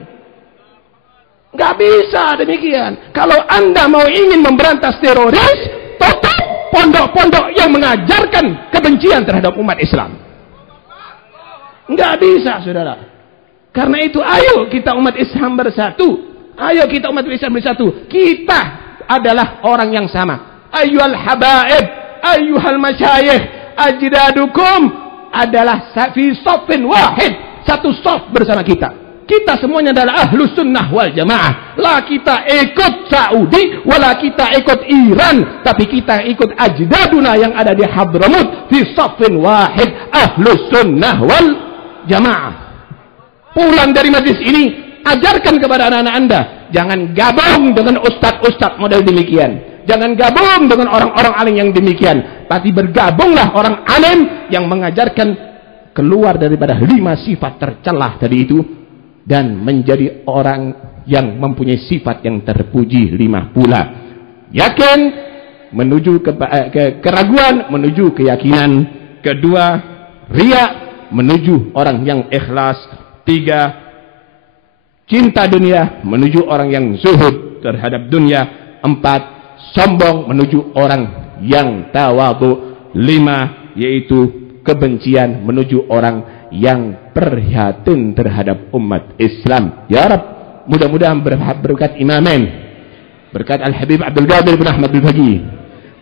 Nggak bisa demikian. Kalau Anda mau ingin memberantas teroris, tutup pondok-pondok yang mengajarkan kebencian terhadap umat Islam. Nggak bisa, saudara. Karena itu ayo kita umat Islam bersatu. Ayo kita umat Islam bersatu. Kita adalah orang yang sama. Ayyuhal habaib, ayyuhal masyayikh, ajdadukum adalah fi shaffin wahid. Satu shaf bersama kita. Kita semuanya adalah ahlus sunnah wal jamaah. La kita ikut Saudi, wala kita ikut Iran, tapi kita ikut ajdaduna yang ada di Hadramut fi shaffin wahid, ahlus sunnah wal jamaah. Pulang dari majlis ini, ajarkan kepada anak-anak Anda, jangan gabung dengan ustadz-ustadz model demikian. Jangan gabung dengan orang-orang alim yang demikian. Tapi bergabunglah orang alim yang mengajarkan keluar daripada 5 sifat tercelah tadi itu, dan menjadi orang yang mempunyai sifat yang terpuji 5 pula. Yakin menuju ke keraguan, menuju keyakinan. Kedua, riya menuju orang yang ikhlas. 3, cinta dunia menuju orang yang zuhud terhadap dunia. 4, sombong menuju orang yang tawadhu. 5, yaitu kebencian menuju orang yang prihatin terhadap umat Islam. Ya Rab, mudah-mudahan berkat Imamain, berkat Al-Habib Abdul Qadir bin Ahmad Bil-Faqih,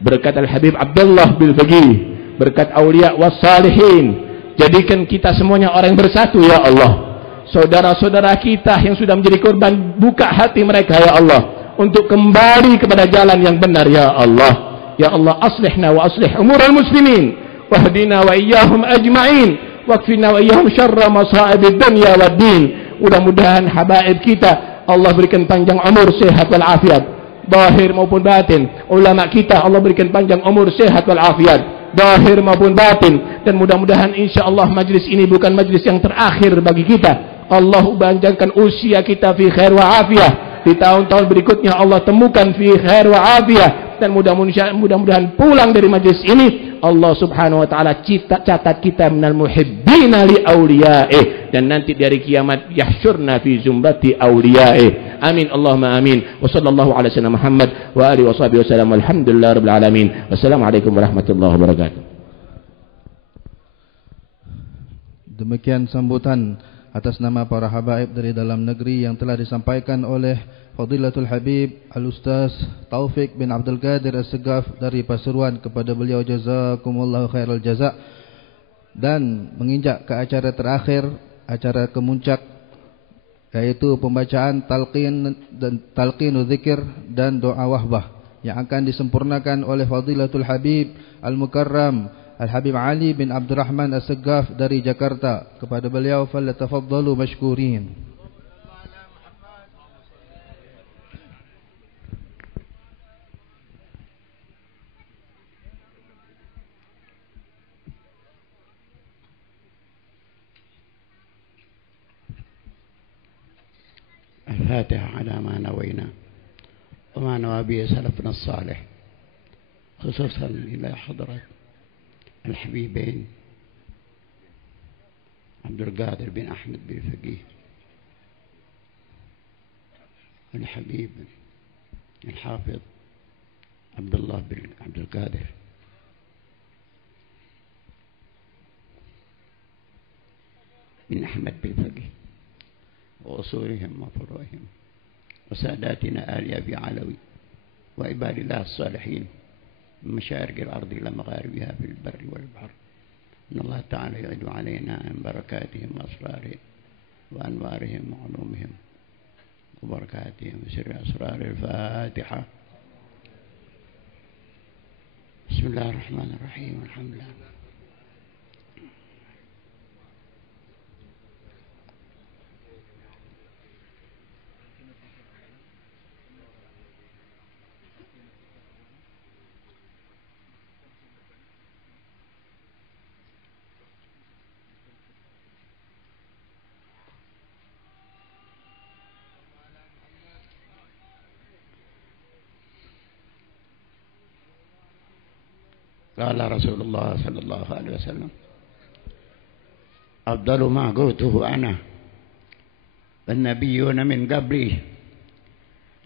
berkat Al-Habib Abdullah Bil-Faqih, berkat awliya wassalihin, jadikan kita semuanya orang yang bersatu ya Allah. Saudara-saudara kita yang sudah menjadi korban, buka hati mereka ya Allah untuk kembali kepada jalan yang benar ya Allah. Ya Allah, aslihna wa aslih umural muslimin, wahdina wa iyyahum ajma'in, wakfina wa iyyahum syarra masa'ibid dunya wad din. Mudah-mudahan habaib kita Allah berikan panjang umur, sehat wal afiat, zahir maupun batin. Ulama kita Allah berikan panjang umur, sehat wal afiat, zahir maupun batin. Dan mudah-mudahan insyaallah majlis ini bukan majlis yang terakhir bagi kita. Allah panjangkan usia kita fi khair wa afiyah. Di tahun-tahun berikutnya Allah temukan fi khair wa afiyah. Dan mudah-mudahan pulang dari majlis ini Allah subhanahu wa ta'ala catat kita minal muhibbina li awliya'ih, dan nanti dari kiamat yahsyurna fi zumrati awliya'ih. Amin Allahumma amin. Wa sallallahu ala sayyidina Muhammad wa alihi wa sahbihi wasallam. Alhamdulillah rabbil alamin. Wassalamualaikum warahmatullahi wabarakatuh. Demikian sambutan atas nama para habaib dari dalam negeri yang telah disampaikan oleh Fadilatul Habib Al-Ustaz Taufik bin Abdul Qadir As-Segaf dari Pasuruan. Kepada beliau jazakumullahu khairal jaza. Dan menginjak ke acara terakhir, acara kemuncak, yaitu pembacaan talqinu zikir dan doa wahbah yang akan disempurnakan oleh Fadilatul Habib Al-Mukarram Al-Habib Ali bin Abdurrahman As-Segaf dari Jakarta. Kepada beliau falyatafaddalu mashkurin. الفاتحة على ما نوينا وما نوى به سلفنا الصالح، خصوصا إلى حضرة الحبيبين عبد القادر بن أحمد بالفقيه، الحبيب الحافظ عبد الله بن عبد القادر، بن أحمد بالفقيه، وأصولهم وفروعهم، وساداتنا آل أبي علوي وعباد الله الصالحين من مشارق الأرض إلى مغاربها في البر والبحر، إن الله تعالى يعد علينا من بركاتهم وأسرارهم وأنوارهم وعلومهم وبركاتهم بسر أسرار الفاتحة. بسم الله الرحمن الرحيم، الحمد لله. قال رسول الله صلى الله عليه وسلم: أفضل ما قلته أنا والنبيون من قبلي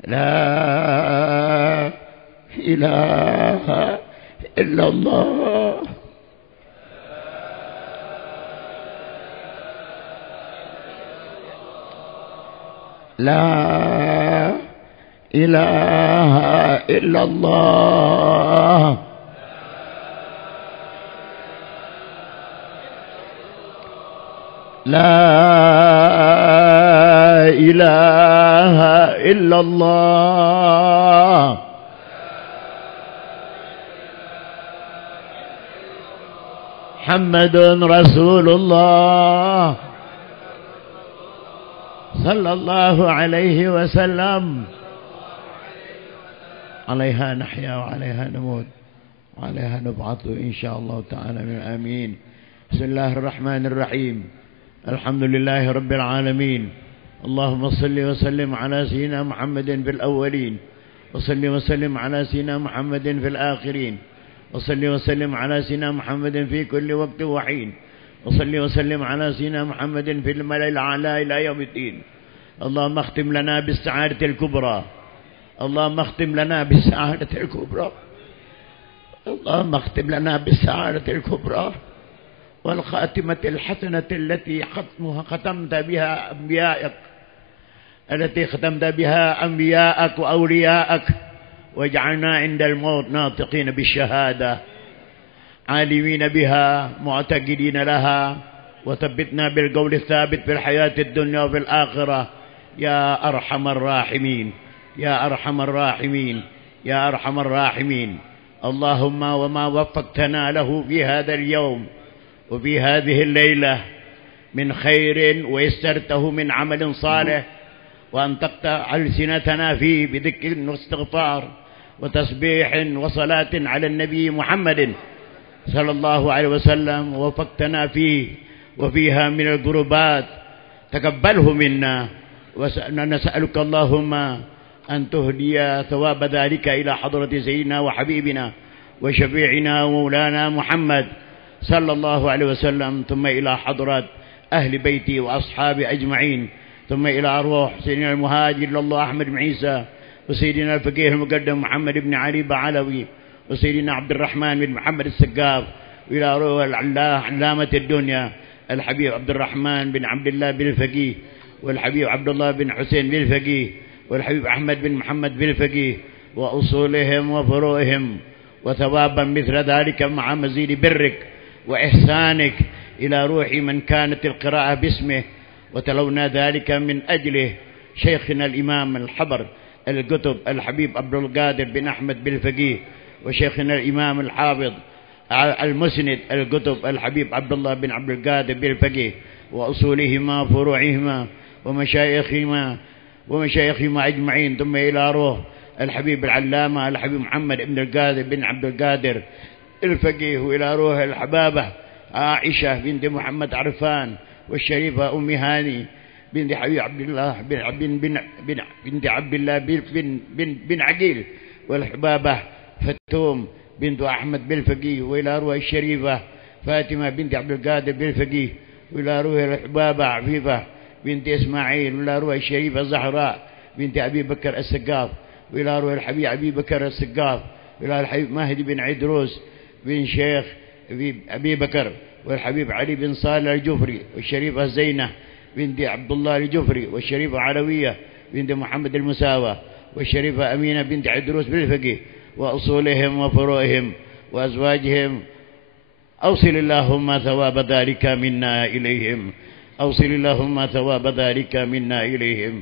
لا إله إلا الله لا إله إلا الله لا إله إلا الله محمد رسول الله صلى الله عليه وسلم. عليها نحيا وعليها نموت وعليها نبعث إن شاء الله تعالى من آمين. بسم الله الرحمن الرحيم. الحمد لله رب العالمين. اللهم صل وسلم على سيدنا محمد في الأولين، وصل وسلم على سيدنا محمد في الآخرين، وصل وسلم على سيدنا محمد في كل وقت وحين، وصل وسلم على سيدنا محمد في الملأ الأعلى إلى يوم الدين. اللهم اختم لنا بالسعادة الكبرى، اللهم اختم لنا بالسعادة الكبرى، اللهم اختم لنا بالسعادة الكبرى والخاتمة الحسنة التي ختمت بها أنبيائك، التي ختمت بها أنبياءك وأولياءك، واجعلنا عند الموت ناطقين بالشهادة عالمين بها معتقدين لها، وثبتنا بالقول الثابت في الحياة الدنيا وفي الآخرة يا أرحم الراحمين يا أرحم الراحمين يا أرحم الراحمين. اللهم وما وفقتنا له في هذا اليوم وفي هذه الليلة من خير ويسرته من عمل صالح، وأنطقت ألسنتنا فيه بذكر واستغفار وتسبيح وصلاة على النبي محمد صلى الله عليه وسلم، ووفقتنا فيه وفيها من القربات، تقبله منا. ونسألك اللهم أن تهدي ثواب ذلك إلى حضرة سيدنا وحبيبنا وشفيعنا ومولانا محمد صلى الله عليه وسلم، ثم إلى حضرة أهل بيتي وأصحابي أجمعين، ثم إلى أرواح سيدنا المهاجر لله أحمد بن عيسى، وسيدنا الفقيه المقدم محمد بن علي بعلوي، وسيدنا عبد الرحمن بن محمد السقاف، وإلى روح علامة الدنيا الحبيب عبد الرحمن بن عبد الله بن الفقيه، والحبيب عبد الله بن حسين بن الفقيه، والحبيب أحمد بن محمد بن الفقيه، وأصولهم وفروعهم، وثوابا مثل ذلك مع مزيد برك وإحسانك إلى روح من كانت القراءة باسمه، وتلونا ذلك من أجله شيخنا الإمام الحبر الكتب الحبيب عبد القادر بن أحمد بن الفقيه، وشيخنا الإمام الحافظ المسند الكتب الحبيب عبد الله بن عبد القادر بن الفقيه، وأصولهما وفروعهما ومشايخهما أجمعين، ثم إلى روح الحبيب العلامة الحبيب محمد بن القادر بن عبد القادر الفقيه، وإلى روح الحبابة عائشة بنت محمد عرفان، والشريفة أم هاني بنت حبيب عبد الله بنت عبد الله بن عقيل، والحبابة فتوم بنت أحمد بالفقيه، وإلى روح الشريفة فاطمة بنت عبد القادر بالفقيه، وإلى روح الحبابة عفيفة بنت إسماعيل، وإلى روح الشريفة زهراء بنت أبي بكر السقاف، وإلى روح الحبيب أبي بكر السقاف، وإلى الحبيب مهدي بن عيدروس بن شيخ أبي بكر، والحبيب علي بن صالح الجفري، والشريفة زينة بنت عبد الله الجفري، والشريفة علوية بنت محمد المساوى، والشريفة أمينة بنت عدروس بالفقيه، وأصولهم وفروعهم وأزواجهم. أوصل اللهم ثواب ذلك منا إليهم، أوصل اللهم ثواب ذلك منا إليهم،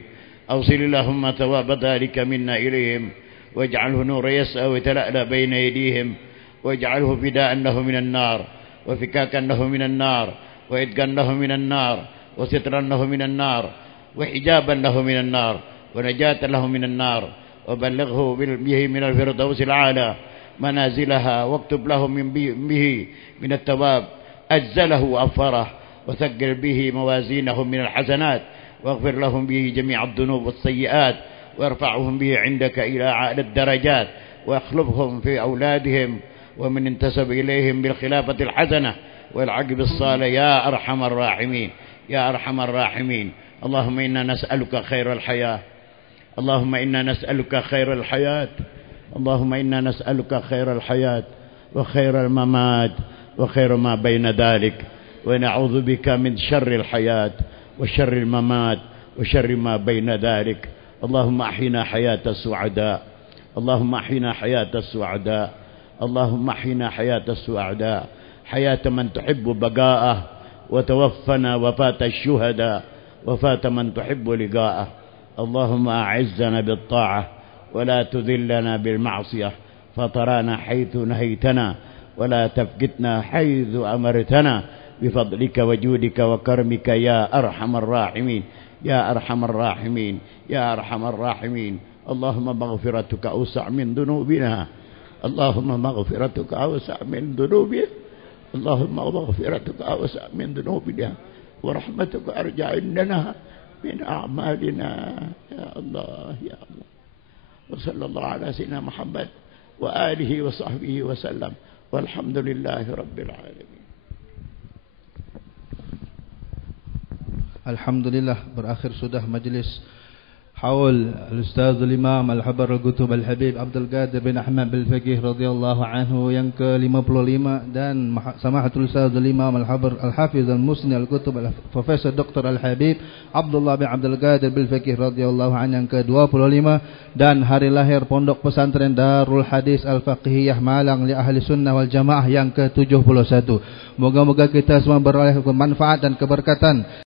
أوصل اللهم ثواب ذلك منا إليهم، واجعله نور يسعى ويتلألأ بين يديهم، واجعله فداء له من النار، وفكاكا له من النار، وإتقا له من النار، وسترا له من النار، وحجابا له من النار، ونجاة له من النار. وبلغه به من الفردوس العالى منازلها، واكتب له به من الثواب أجزله وأفره، وثقل به موازينهم من الحسنات، واغفر لهم به جميع الذنوب والسيئات، وارفعهم به عندك إلى أعلى الدرجات، واخلفهم في أولادهم ومن انتسب إليهم بالخلافة الحسنة والعقب الصالح يا أرحم الراحمين، يا أرحم الراحمين. اللهم إنا نسألك خير الحياة، اللهم إنا نسألك خير الحياة، اللهم إنا نسألك خير الحياة وخير الممات وخير ما بين ذلك، ونعوذ بك من شر الحياة وشر الممات وشر ما بين ذلك. اللهم أحينا حياة السعداء، اللهم أحينا حياة السعداء، اللهم أحينا حياة السعداء، حياة من تحب بقاءه، وتوفنا وفاة الشهداء، وفاة من تحب لقاءه. اللهم أعزنا بالطاعة ولا تذلنا بالمعصية، فطرانا حيث نهيتنا ولا تفقدنا حيث أمرتنا، بفضلك وجودك وكرمك يا أرحم الراحمين، يا أرحم الراحمين، يا أرحم الراحمين. اللهم مغفرتك أوسع من ذنوبنا، اللهم مغفرتك أوسع من ذنوبنا، اللهم مغفرتك أوسع من ذنوبنا، ورحمتك أرجع عندنا من أعمالنا يا الله يا الله. وصلى الله على سيدنا محمد وآله وصحبه وسلم، والحمد لله رب العالمين. Alhamdulillah, berakhir sudah majlis haul Al-Ustazul Imam Al-Habar Al-Qutub Al-Habib Abdul Qadir bin Ahmad Bil-Faqih radhiyallahu anhu yang ke-55, dan Samahatul Ustazul Imam Al-Habar Al-Hafiz Al-Musni Al-Qutub Profesor Dr. Al-Habib Abdullah bin Abdul Qadir Bil-Faqih radhiyallahu anhu yang ke-25, dan hari lahir Pondok Pesantren Darul Hadis Al-Faqihiyah Malang li Ahli Sunnah wal Jamaah yang ke-71. Moga-moga kita semua beroleh manfaat dan keberkatan